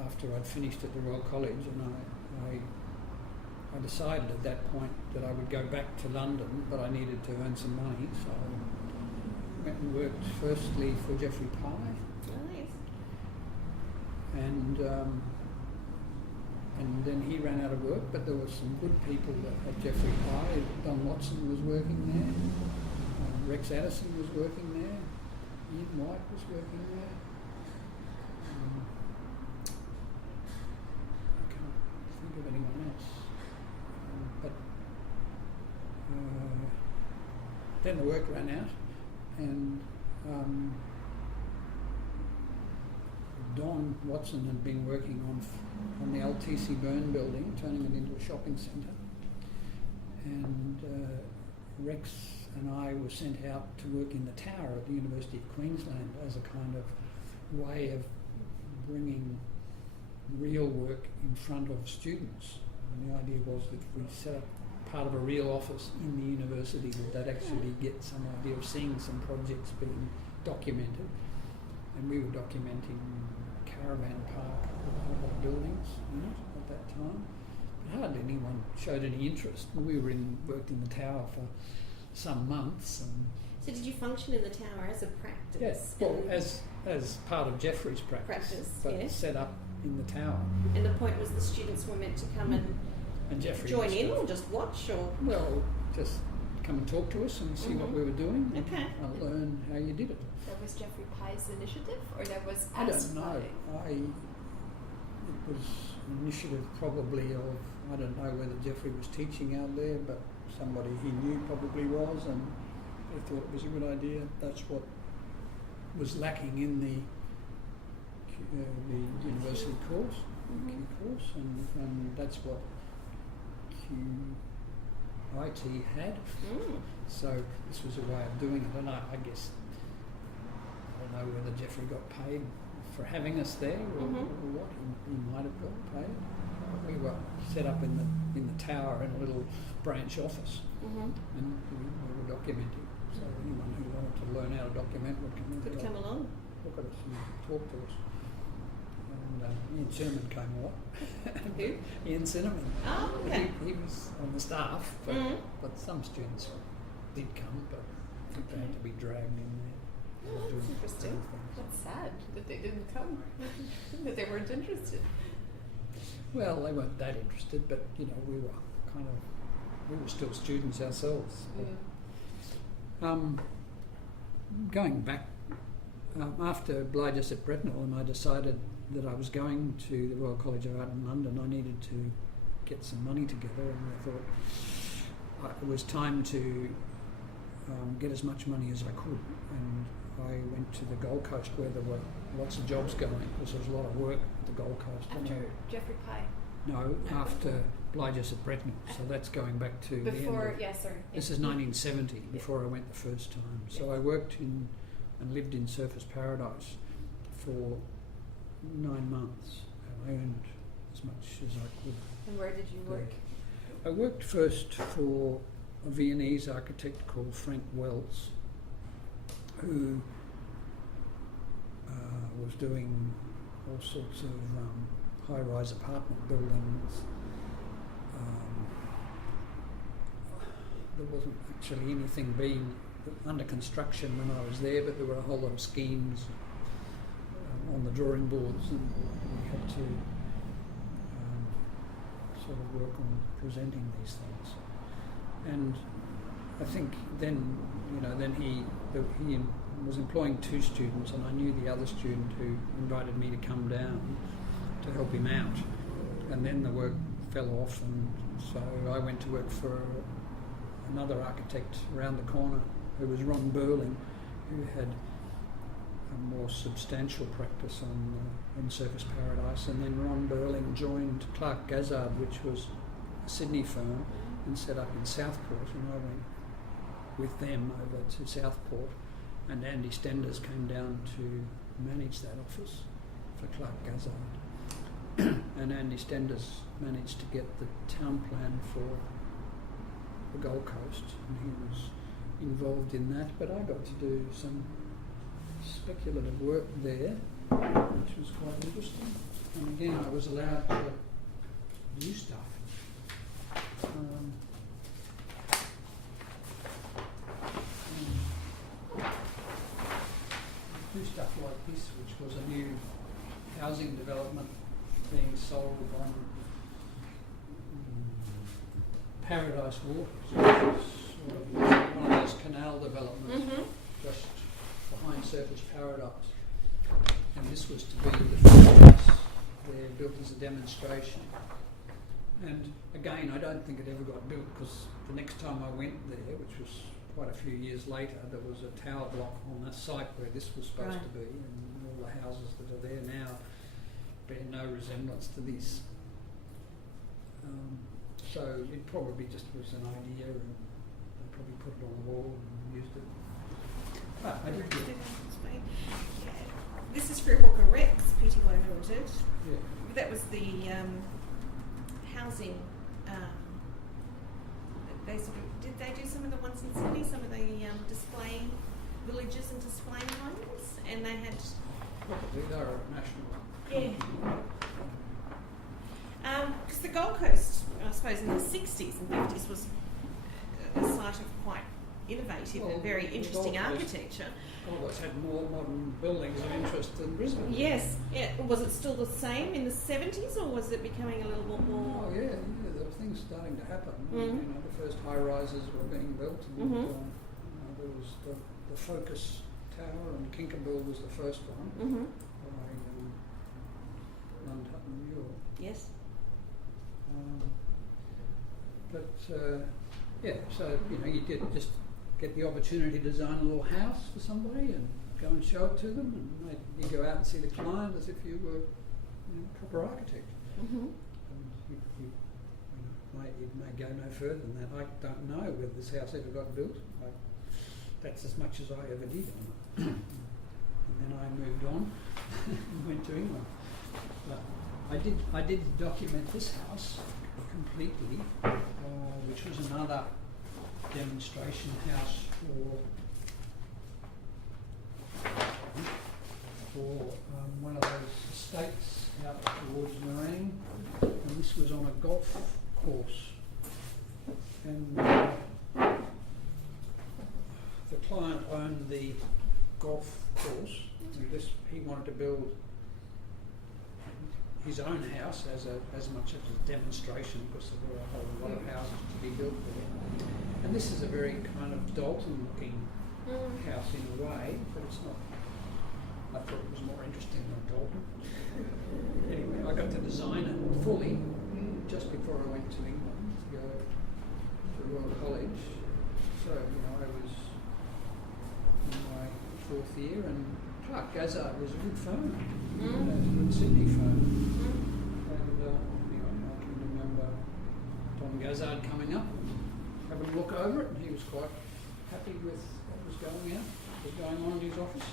after I'd finished at the Royal College, and I decided at that point that I would go back to London, but I needed to earn some money, so I went and worked firstly for Geoffrey Pye. Nice. And then he ran out of work, but there were some good people at Geoffrey Pye. Don Watson was working there, Rex Addison was working there, Ian White was working there. I can't think of anyone else. But then the work ran out, and Don Watson had been working on the old TC Byrne building, turning it into a shopping centre. And Rex and I were sent out to work in the tower at the University of Queensland as a kind of way of bringing real work in front of students. And the idea was that we set up part of a real office in the university that actually get some idea of seeing some projects being documented. And we were documenting Caravan Park, a lot of buildings in it at that time. But hardly anyone showed any interest. We worked in the tower for some months. And so did you function in the tower as a practice? Yes, well, as part of Geoffrey's practice, but yes. Set up in the tower. And the point was the students were meant to come and Geoffrey join in or just watch, or? Well, just come and talk to us and see what we were doing and learn how you did it. That was Geoffrey Pye's initiative, or that was I don't know. It was an initiative probably of, I don't know whether Geoffrey was teaching out there, but somebody he knew probably was, and they thought it was a good idea. That's what was lacking in the university course, Q course, and that's what QIT had. So this was a way of doing it, and I guess I don't know whether Geoffrey got paid for having us there or what. He might have got paid. We were set up in the tower in a little branch office, and we were documenting. So anyone who wanted to learn how to document would come along, look at us and talk to us. And Ian Cinnamon came a lot. Who? Ian Cinnamon. Oh, okay. He was on the staff, but some students did come, but I think they had to be dragged in there. Oh, that's interesting. That's sad that they didn't come, that they weren't interested. Well, they weren't that interested, but we were still students ourselves. Going back, after Bligis at Brentnell, and I decided that I was going to the Royal College of Art in London, I needed to get some money together, and I thought it was time to get as much money as I could. And I went to the Gold Coast where there were lots of jobs going, because there was a lot of work at the Gold Coast. After Jeffrey Pye? No, after Bligis at Breton. So that's going back to before, the end of, yeah, sorry. This is 1970, before I went the first time. So I worked in and lived in Surfers Paradise for 9 months, and I earned as much as I could. And where did you work? I worked first for a Viennese architect called Frank Wells, who was doing all sorts of high-rise apartment buildings. There wasn't actually anything being under construction when I was there, but there were a whole lot of schemes on the drawing boards, and we had to sort of work on presenting these things. And I think then he was employing 2 students, and I knew the other student who invited me to come down to help him out. And then the work fell off, and so I went to work for another architect around the corner, who was Ron Burling, who had a more substantial practice in Surfers Paradise. And then Ron Burling joined Clark Gazzard, which was a Sydney firm, and set up in Southport, and I went with them over to Southport, and Andy Stenders came down to manage that office for Clark Gazzard. And Andy Stenders managed to get the town plan for the Gold Coast, and he was involved in that, but I got to do some speculative work there, which was quite interesting. And again, I was allowed to do stuff. Do stuff like this, which was a new housing development being sold on Paradise Waters, which is sort of one of those canal developments just behind Surfers Paradise. And this was to be the first house there built as a demonstration. And again, I don't think it ever got built, because the next time I went there, which was quite a few years later, there was a tower block on the site where this was supposed to be, and all the houses that are there now bear no resemblance to this. So it probably just was an idea, and they probably put it on the wall and used it. But I did get it. This is Freehawker Rex, Pty Limited. Yeah. That was the housing. Did they do some of the ones in Sydney, some of the display villages and display homes, and they had. Probably they were national. Yeah. Because the Gold Coast, I suppose, in the 60s and 50s was a site of quite innovative and very interesting architecture. Gold Coast had more modern buildings of interest than Brisbane. Yes. Yeah. Was it still the same in the 70s, or was it becoming a little bit more? Oh yeah, there were things starting to happen. The first high-rises were being built, and there was the Focus Tower, and Kinkerbill was the first one by Lundhutton Muir. Yes. So you did just get the opportunity to design a little house for somebody and go and show it to them, and you go out and see the client as if you were a proper architect. And it may go no further than that. I don't know whether this house ever got built. That's as much as I ever did on it. And then I moved on and went to England. But I did document this house completely, which was another demonstration house for one of those estates out towards Marine, and this was on a golf course. And the client owned the golf course, and he wanted to build his own house as much as a demonstration, because there were a whole lot of houses to be built there. And this is a very kind of Dalton-looking house in a way, but it's I thought it was more interesting than Dalton. Anyway, I got to design it fully just before I went to England to go to Royal College. So, I was in my 4th year, and Plaat and Gosseye was a good firm. It was a good Sydney firm. And, I can remember Tom Gosseye coming up and having a look over it, and he was quite happy with what was going on in his office.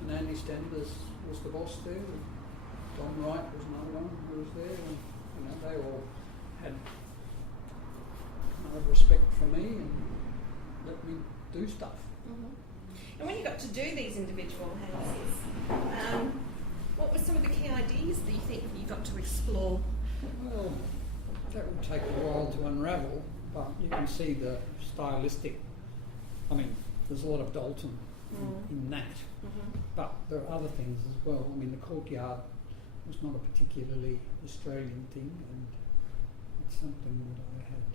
And Andy Stenders was the boss there. Don Wright was another one who was there, and they all had kind of respect for me and let me do stuff. And when you got to do these individual houses, what were some of the key ideas that you think you got to explore? Well, that would take a while to unravel, but you can see the stylistic. I mean, there's a lot of Dalton in that, but there are other things as well. I mean, the courtyard was not a particularly Australian thing, and it's something that I had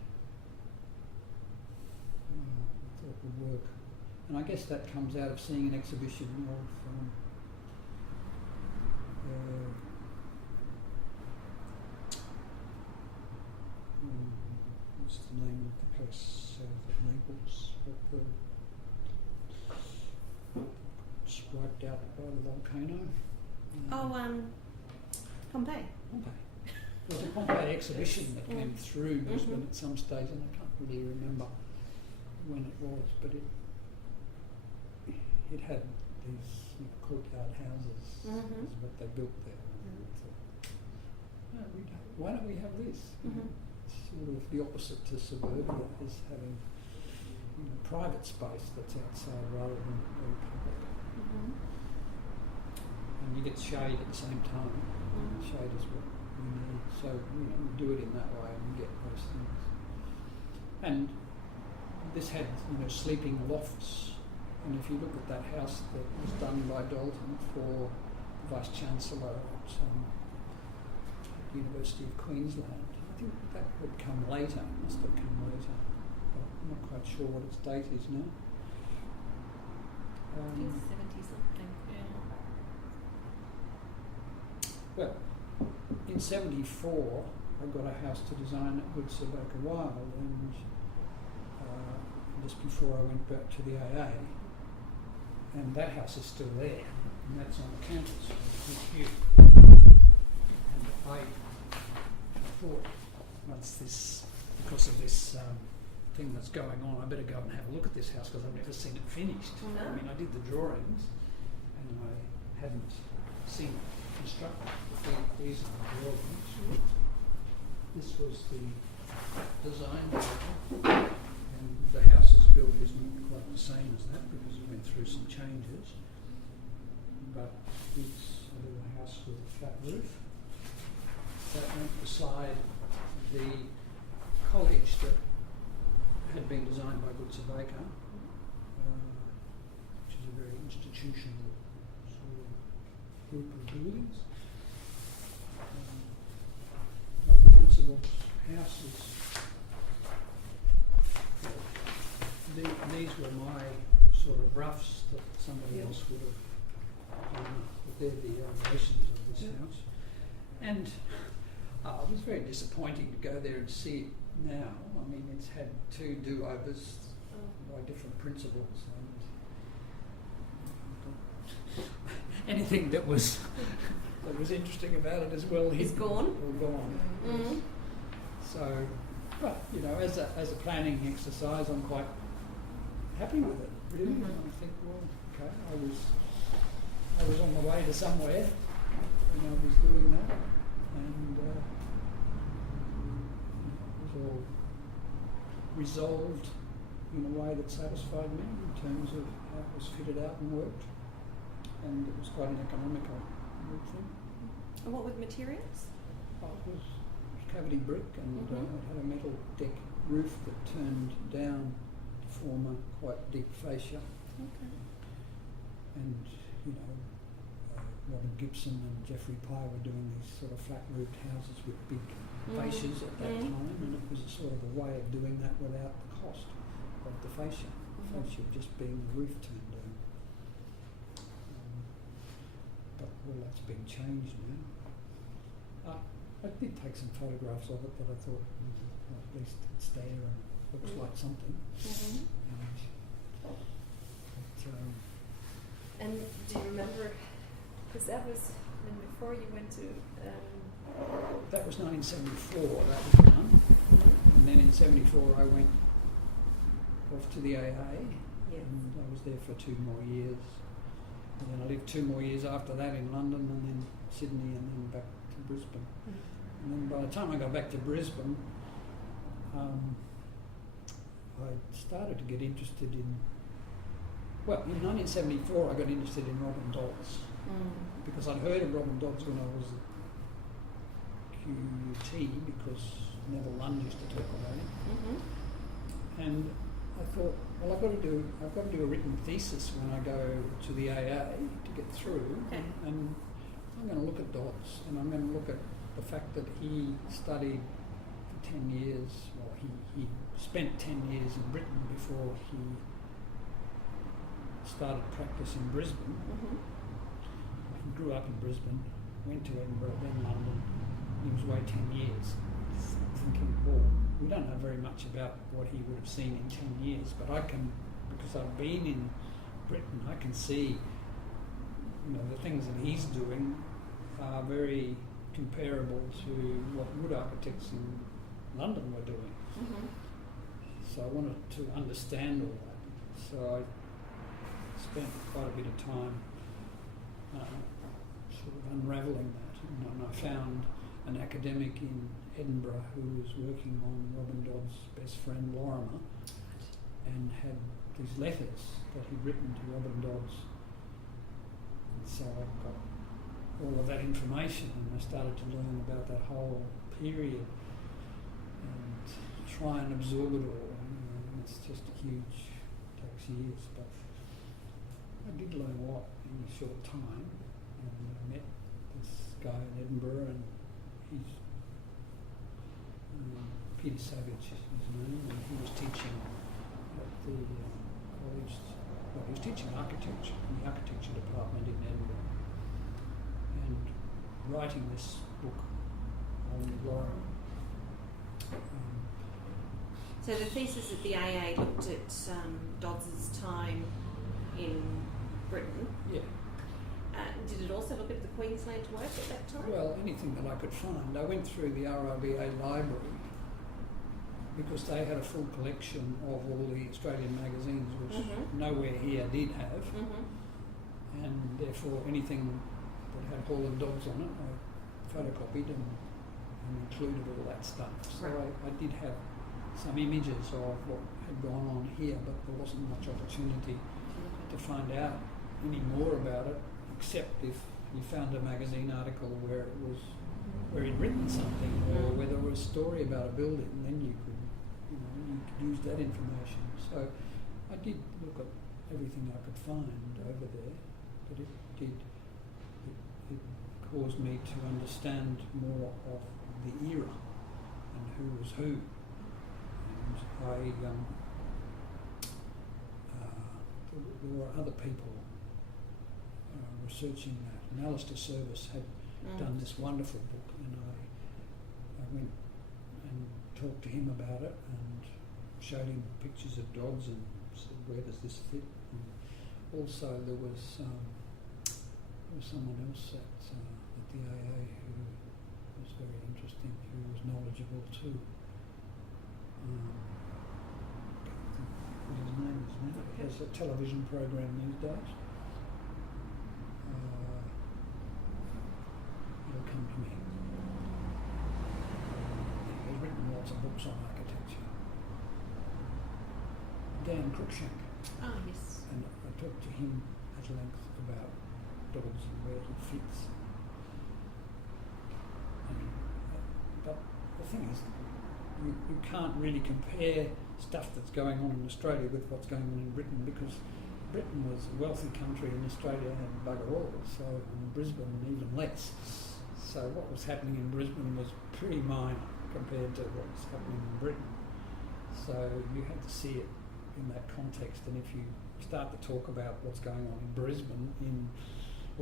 thought would work. And I guess that comes out of seeing an exhibition of what's the name of the place south of Naples? It's wiped out by the volcano. Pompeii. There was a Pompeii exhibition that came through Brisbane at some stage, and I can't really remember when it was, but it had these courtyard houses, is what they built there. And I thought, why don't we have this? It's sort of the opposite to suburbia, is having private space that's outside rather than very public. And you get shade at the same time. Shade is what we need. So we do it in that way, and we get those things. And this had sleeping lofts. And if you look at that house that was done by Dalton for the Vice Chancellor at the University of Queensland, I think that would come later, must have come later. But I'm not quite sure what its date is now. I think 70 something, Well, in '74, I got a house to design at Woodsaboka Wild, and just before I went back to the AA, and that house is still there, and that's on the campus. It's huge. And I thought, because of this thing that's going on, I better go and have a look at this house, because I've never seen it finished. I mean, I did the drawings, and I hadn't seen it constructed. These are the drawings. This was the design drawing, and the house's build isn't quite the same as that because it went through some changes. But it's a little house with a flat roof. That went beside the college that had been designed by Woodsaboka, which is a very institutional sort of group of buildings. But the principal's houses, these were my sort of roughs that somebody else would have done. But they're the elevations of this house. And it was very disappointing to go there and see it now. I mean, it's had 2 do-overs by different principals, and anything that was interesting about it as well It's gone. All gone. So, but as a planning exercise, I'm quite happy with it. Really, and I think, well, okay, I was on my way to somewhere when I was doing that, and it was all resolved in a way that satisfied me in terms of how it was fitted out and worked, and it was quite an economical thing. And what were the materials? It was cavity brick, and it had a metal deck roof that turned down to form a quite deep fascia. Okay. And Robert Gibson and Geoffrey Pye were doing these sort of flat roofed houses with big fascias at that time, and it was a sort of a way of doing that without the cost of the fascia. fascia just being the roof turned down. But all that's been changed now. I did take some photographs of it, but I thought well, at least it's there and it looks like something. And do you remember, because that was when before you went to... that was 1974, that was done. And then in 74 I went off to the AA and I was there for 2 more years. And then I lived 2 more years after that in London and then Sydney and then back to Brisbane. And then by the time I got back to Brisbane, I started to get interested in, well, in 1974 I got interested in Robin Dodds because I'd heard of Robin Dodds when I was at QUT because Neville Lund used to talk about it. And I thought, well, I've got to do a written thesis when I go to the AA to get through, and I'm going to look at Dodds, and I'm going to look at the fact that he studied for 10 years, well, he spent 10 years in Britain before he started practice in Brisbane. He grew up in Brisbane, went to Edinburgh, then London, and he was away 10 years. Thinking, well, we don't know very much about what he would have seen in 10 years, but I can, because I've been in Britain, I can see, the things that he's doing are very comparable to what wood architects in London were doing. So I wanted to understand all that. So I spent quite a bit of time sort of unravelling that, and I found an academic in Edinburgh who was working on Robin Dodds' best friend Lorimer and had these letters that he'd written to Robin Dodds, and so I got all of that information and I started to learn about that whole period and try and absorb it all. And it's just huge, takes years, but I did learn a lot in a short time, and I met this guy in Edinburgh and he's Peter Savage is his name, and he was teaching at the college, well, he was teaching architecture in the architecture department in Edinburgh and writing this book on Lorimer. So the thesis at the AA looked at Dodds' time in Britain. Yeah. Did it also look at the Queensland work at that time? Well, anything that I could find. I went through the RIBA library because they had a full collection of all the Australian magazines, which nowhere here did have. And therefore anything that had Hall and Dodds on it, I photocopied and included all that stuff. So I did have some images of what had gone on here, but there wasn't much opportunity to find out any more about it, except if you found a magazine article where he'd written something or where there was a story about a building, then you could use that information. So I did look at everything I could find over there, but it caused me to understand more of the era and who was who. And there were other people researching that. And Alistair Service had done this wonderful book, and I went and talked to him about it and showed him pictures of Dodds and said, where does this fit? And also there was someone else at the AA who was very interesting, who was knowledgeable too. What his name is now. He has a television program these days. It'll come to me. He's written lots of books on architecture. Dan Cruikshank. Oh, yes. And I talked to him at length about Dodds and where he fits. But the thing is, you can't really compare stuff that's going on in Australia with what's going on in Britain, because Britain was a wealthy country and Australia had bugger all, so in Brisbane even less. So what was happening in Brisbane was pretty minor compared to what was happening in Britain. So you had to see it in that context. And if you start to talk about what's going on in Brisbane, in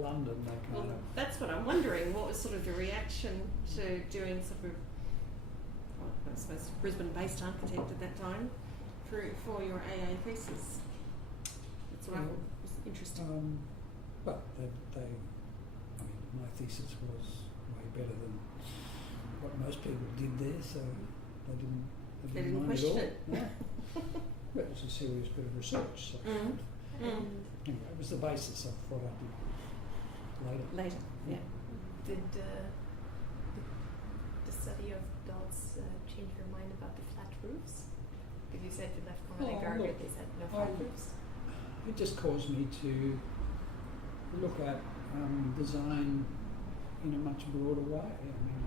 London, they kind Well, of... that's what I'm wondering. What was sort of the reaction to doing sort of, well, I suppose, Brisbane-based architect at that time for your AA thesis? That's what I thought was interesting. But I mean, my thesis was way better than what most people did there, so they didn't mind question at all. it. No. Well, it was a serious bit of research. So anyway, it was the basis of what I did later. Yeah. Did the study of dots change your mind about the flat roofs? Because you said you left Common and Garger, they said no flat roofs. It just caused me to look at design in a much broader way. I mean,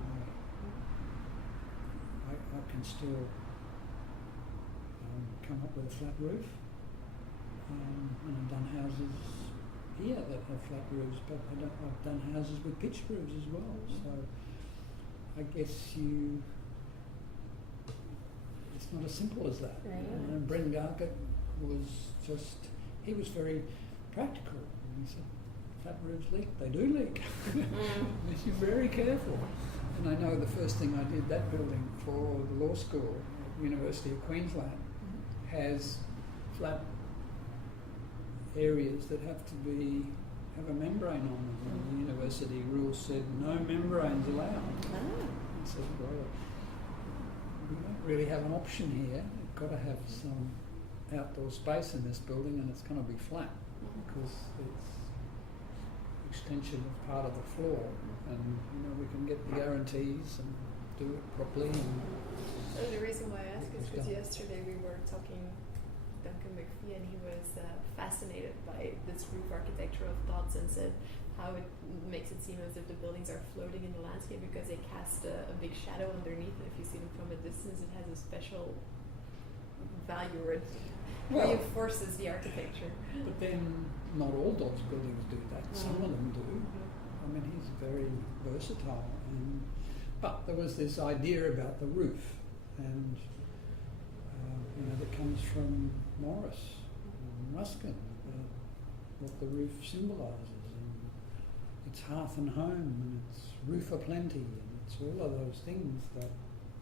I can still come up with a flat roof. And I've done houses here that have flat roofs, but I've done houses with pitched roofs as well. So I guess it's not as simple as that. Right. And Brendan Gargett was just, he was very practical. He said, flat roofs leak, they do leak. You're very careful. And I know the first thing I did, that building for the law school at University of Queensland has flat areas that have a membrane on them. And the university rules said no membranes allowed. I said, well, we don't really have an option here. We've got to have some outdoor space in this building, and it's going to be flat because it's extension of part of the floor, and we can get the guarantees and do it properly. And the reason why I ask is because yesterday we were talking Duncan McPhee, and he was fascinated by this roof architecture of dots and said how it makes it seem as if the buildings are floating in the landscape because they cast a big shadow underneath, and if you see them from a distance it has a special value or it reinforces the architecture. But then not all Dodds buildings do that. Some of them do. I mean, he's very versatile. But there was this idea about the roof, and that comes from Morris and Ruskin, what the roof symbolises. And it's hearth and home, and it's roof aplenty, and it's all of those things that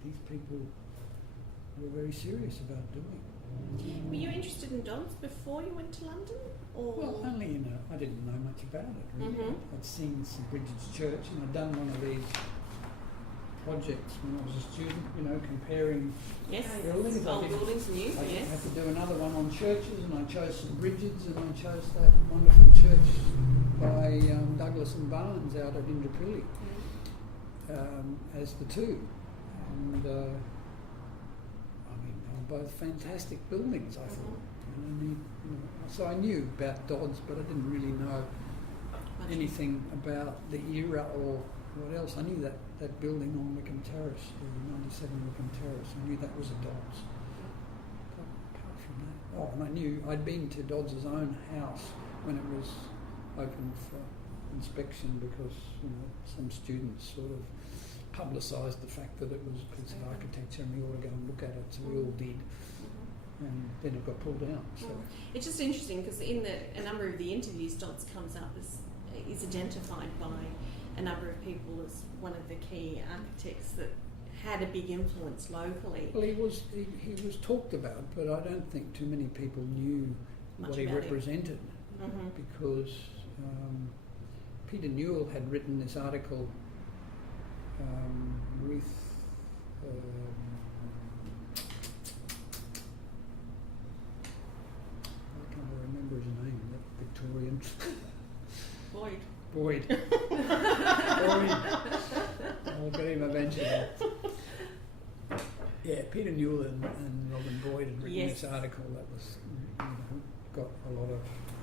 these people were very serious about doing. Were you interested in Dodds before you went to London? Or? Well, only I didn't know much about it really. I'd seen St Bridget's Church, and I'd done one of these projects when I was a student, comparing buildings. Old buildings and new, I yes. had to do another one on churches, and I chose St Bridget's, and I chose that wonderful church by Douglas and Barnes out at Indooroopilly as the two. And both fantastic buildings, I thought. So I knew about Dodds, but I didn't really know anything about the era or what else. I knew that building on Wickham Terrace, the 97 Wickham Terrace, I knew that was a Dodds. But apart from that, and I knew I'd been to Dodds' own house when it was open for inspection because some students sort of publicised the fact that it was a piece of architecture and we ought to go and look at it, so we all did, and then it got pulled down. So it's just interesting because in a number of the interviews, Dodds comes up as is identified by a number of people as one of the key architects that had a big influence locally. Well, he was talked about, but I don't think too many people knew what he represented because Peter Newell had written this article with I can't remember his name, that Victorian Boyd. Boyd. I'll get him eventually. Yeah, Peter Newell and Robin Boyd had written this article that was got a lot of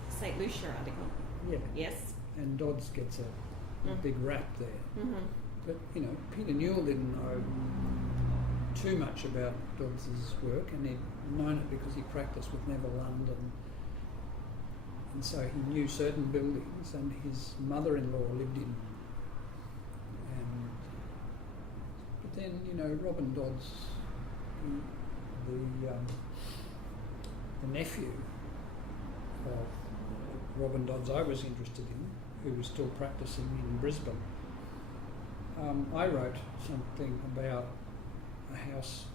St Lucia article. Yeah. Yes. And Dodds gets a big rap there. But Peter Newell didn't know too much about Dodds's work, and he'd known it because he practiced with Neville London, and so he knew certain buildings, and his mother-in-law lived in them. But then Robin Dodds, the nephew of Robin Dodds I was interested in, who was still practicing in Brisbane, I wrote something about a house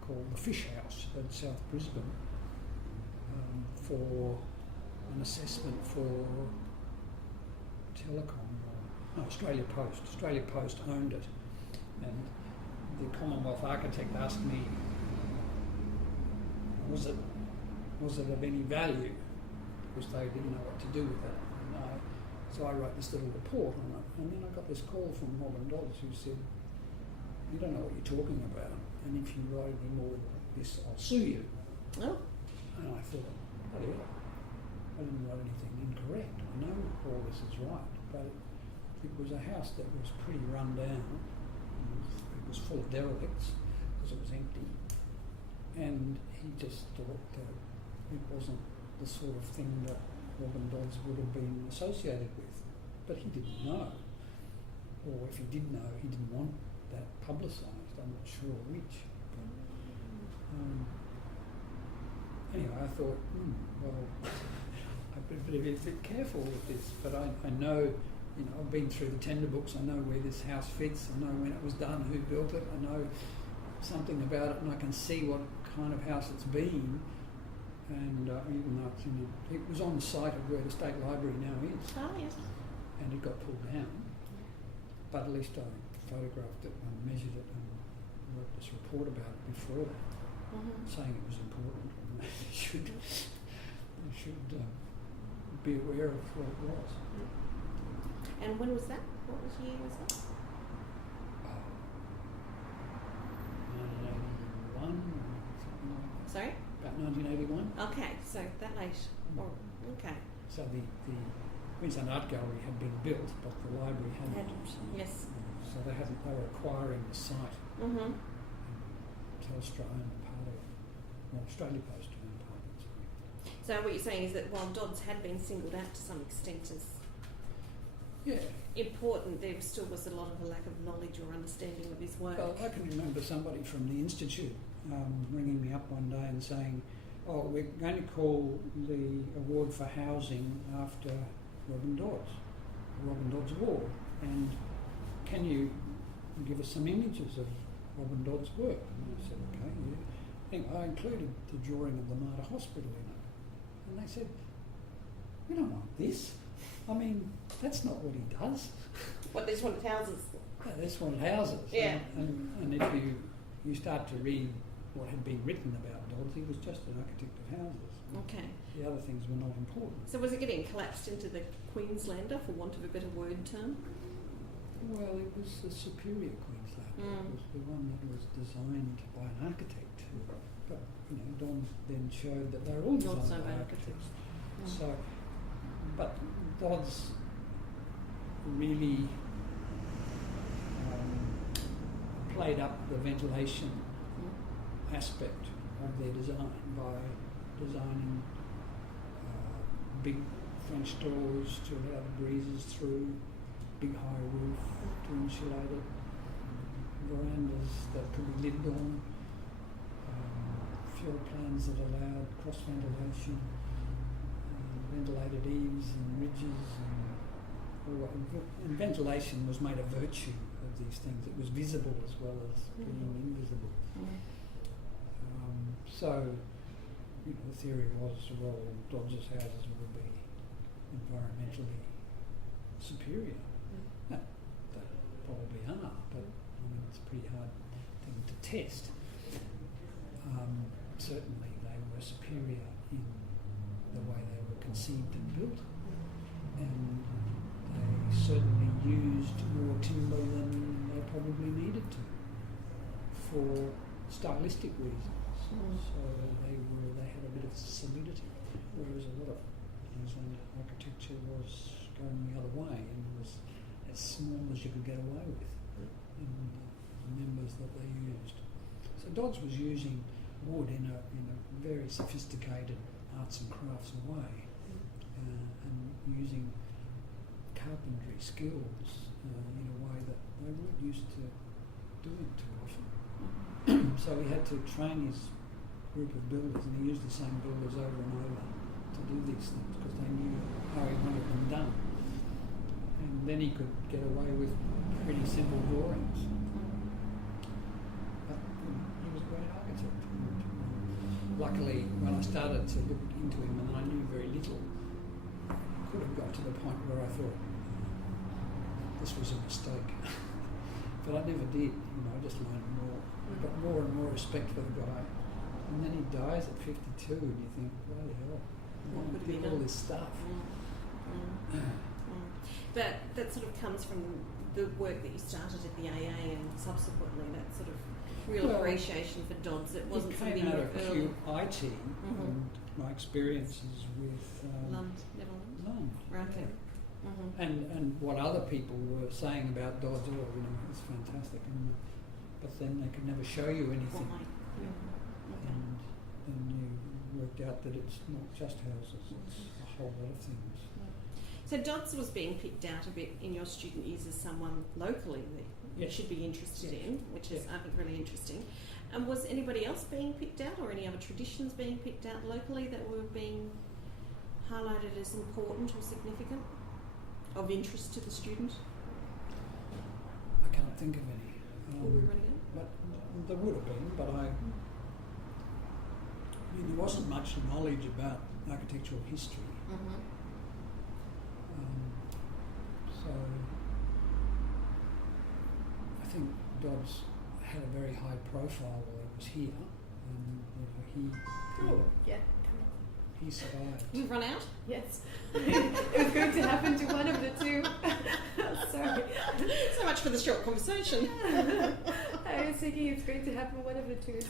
called the Fish House in South Brisbane for an assessment for Australia Post. Australia Post owned it, and the Commonwealth architect asked me, was it of any value, because they didn't know what to do with it. So I wrote this little report on it, and then I got this call from Robin Dodds who said, "You don't know what you're talking about, and if you write any more like this, I'll sue you." Oh. And I thought, bloody hell, I didn't write anything incorrect. I know all this is right, but it was a house that was pretty run down. It was full of derelicts because it was empty, and he just thought that it wasn't the sort of thing that Robin Dodds would have been associated with. But he didn't know, or if he did know, he didn't want that publicised. I'm not sure which. Anyway, I thought, well, I better be a bit careful with this. But I know, I've been through the tender books. I know where this house fits. I know when it was done, who built it. I know something about it, and I can see what kind of house it's been. And even though it was on the site of where the State Library now is. Oh, yes. And it got pulled down. But at least I photographed it and measured it and wrote this report about it before that, saying it was important and they should be aware of what it was. And when was that? What year was that? 1981 or something like that. Sorry? About 1981. Okay, so that late. Oh, okay. So the Queensland Art Gallery had been built, but the library hadn't. Yes. So they were acquiring the site. Mm-hmm. Telstra owned part of it. Well, Australia Post owned part of it. So what you're saying is that while Dodds had been singled out to some extent as important, there still was a lot of a lack of knowledge or understanding of his work. Well, I can remember somebody from the Institute ringing me up one day and saying, "Oh, we're going to call the award for housing after Robin Dodds, the Robin Dodds Award, and can you give us some images of Robin Dodds' work?" And I said, "Okay, yeah." Anyway, I included the drawing of the Mater Hospital in it, and they said, "We don't want this. I mean, that's not what he does." What, they just wanted houses? Yeah, that's what it houses. Yeah. And if you start to read what had been written about Dodds, he was just an architect of houses. Okay. The other things were not important. So was it getting collapsed into the Queenslander, for want of a better word term? Well, it was the superior Queenslander. It was the one that was designed by an architect. But, Don then showed that they were all designed by architects. So, but Dodds really played up the ventilation aspect of their design by designing big French doors to allow the breezes through, big high roof to insulate it, verandas that could be lived on, floor plans that allowed cross ventilation, ventilated eaves and ridges, and ventilation was made a virtue of these things. It was visible as well as being invisible. So, the theory was, well, Dodds' houses would be environmentally superior. No, they probably are, but it's a pretty hard thing to test. Certainly they were superior in the way they were conceived and built, and they certainly used more timber than they probably needed to for stylistic reasons. So they had a bit of solidity, whereas a lot of Queensland architecture was going the other way and was as small as you could get away with in the members that they used. So Dodds was using wood in a very sophisticated arts and crafts way, and using carpentry skills in a way that they weren't used to doing too often. So he had to train his group of builders, and he used the same builders over and over to do these things because they knew how he wanted them done. And then he could get away with pretty simple drawings. But he was a great architect. And, luckily, when I started to look into him and I knew very little, I could have got to the point where I thought this was a mistake. But I never did. I just learned more. I got more and more respect for the guy. And then he dies at 52 and you think, bloody hell, what did all this stuff? But that sort of comes from the work that you started at the AA and subsequently that sort of real appreciation for Dodds. It wasn't it something came out you of early. QIT and my experiences with Lund, Netherlands. Lund. Right. Yeah. Mm-hmm. And what other people were saying about Dodds, it's fantastic. And, but then they could never show you anything. Okay. And then you worked out that it's not just houses, it's a whole lot of things. So Dodds was being picked out a bit in your student years as someone locally that you should be interested in, which is, I think, really interesting. And was anybody else being picked out or any other traditions being picked out locally that were being highlighted as important or significant, of interest to the student? I can't think of any. But there would have been, but I mean, there wasn't much knowledge about architectural history. So I think Dodds had a very high profile while he was here, and he survived. You've run out? Yes. It was going to happen to one of the two. Sorry. So much for the short conversation. I was thinking it's going to happen one of the two.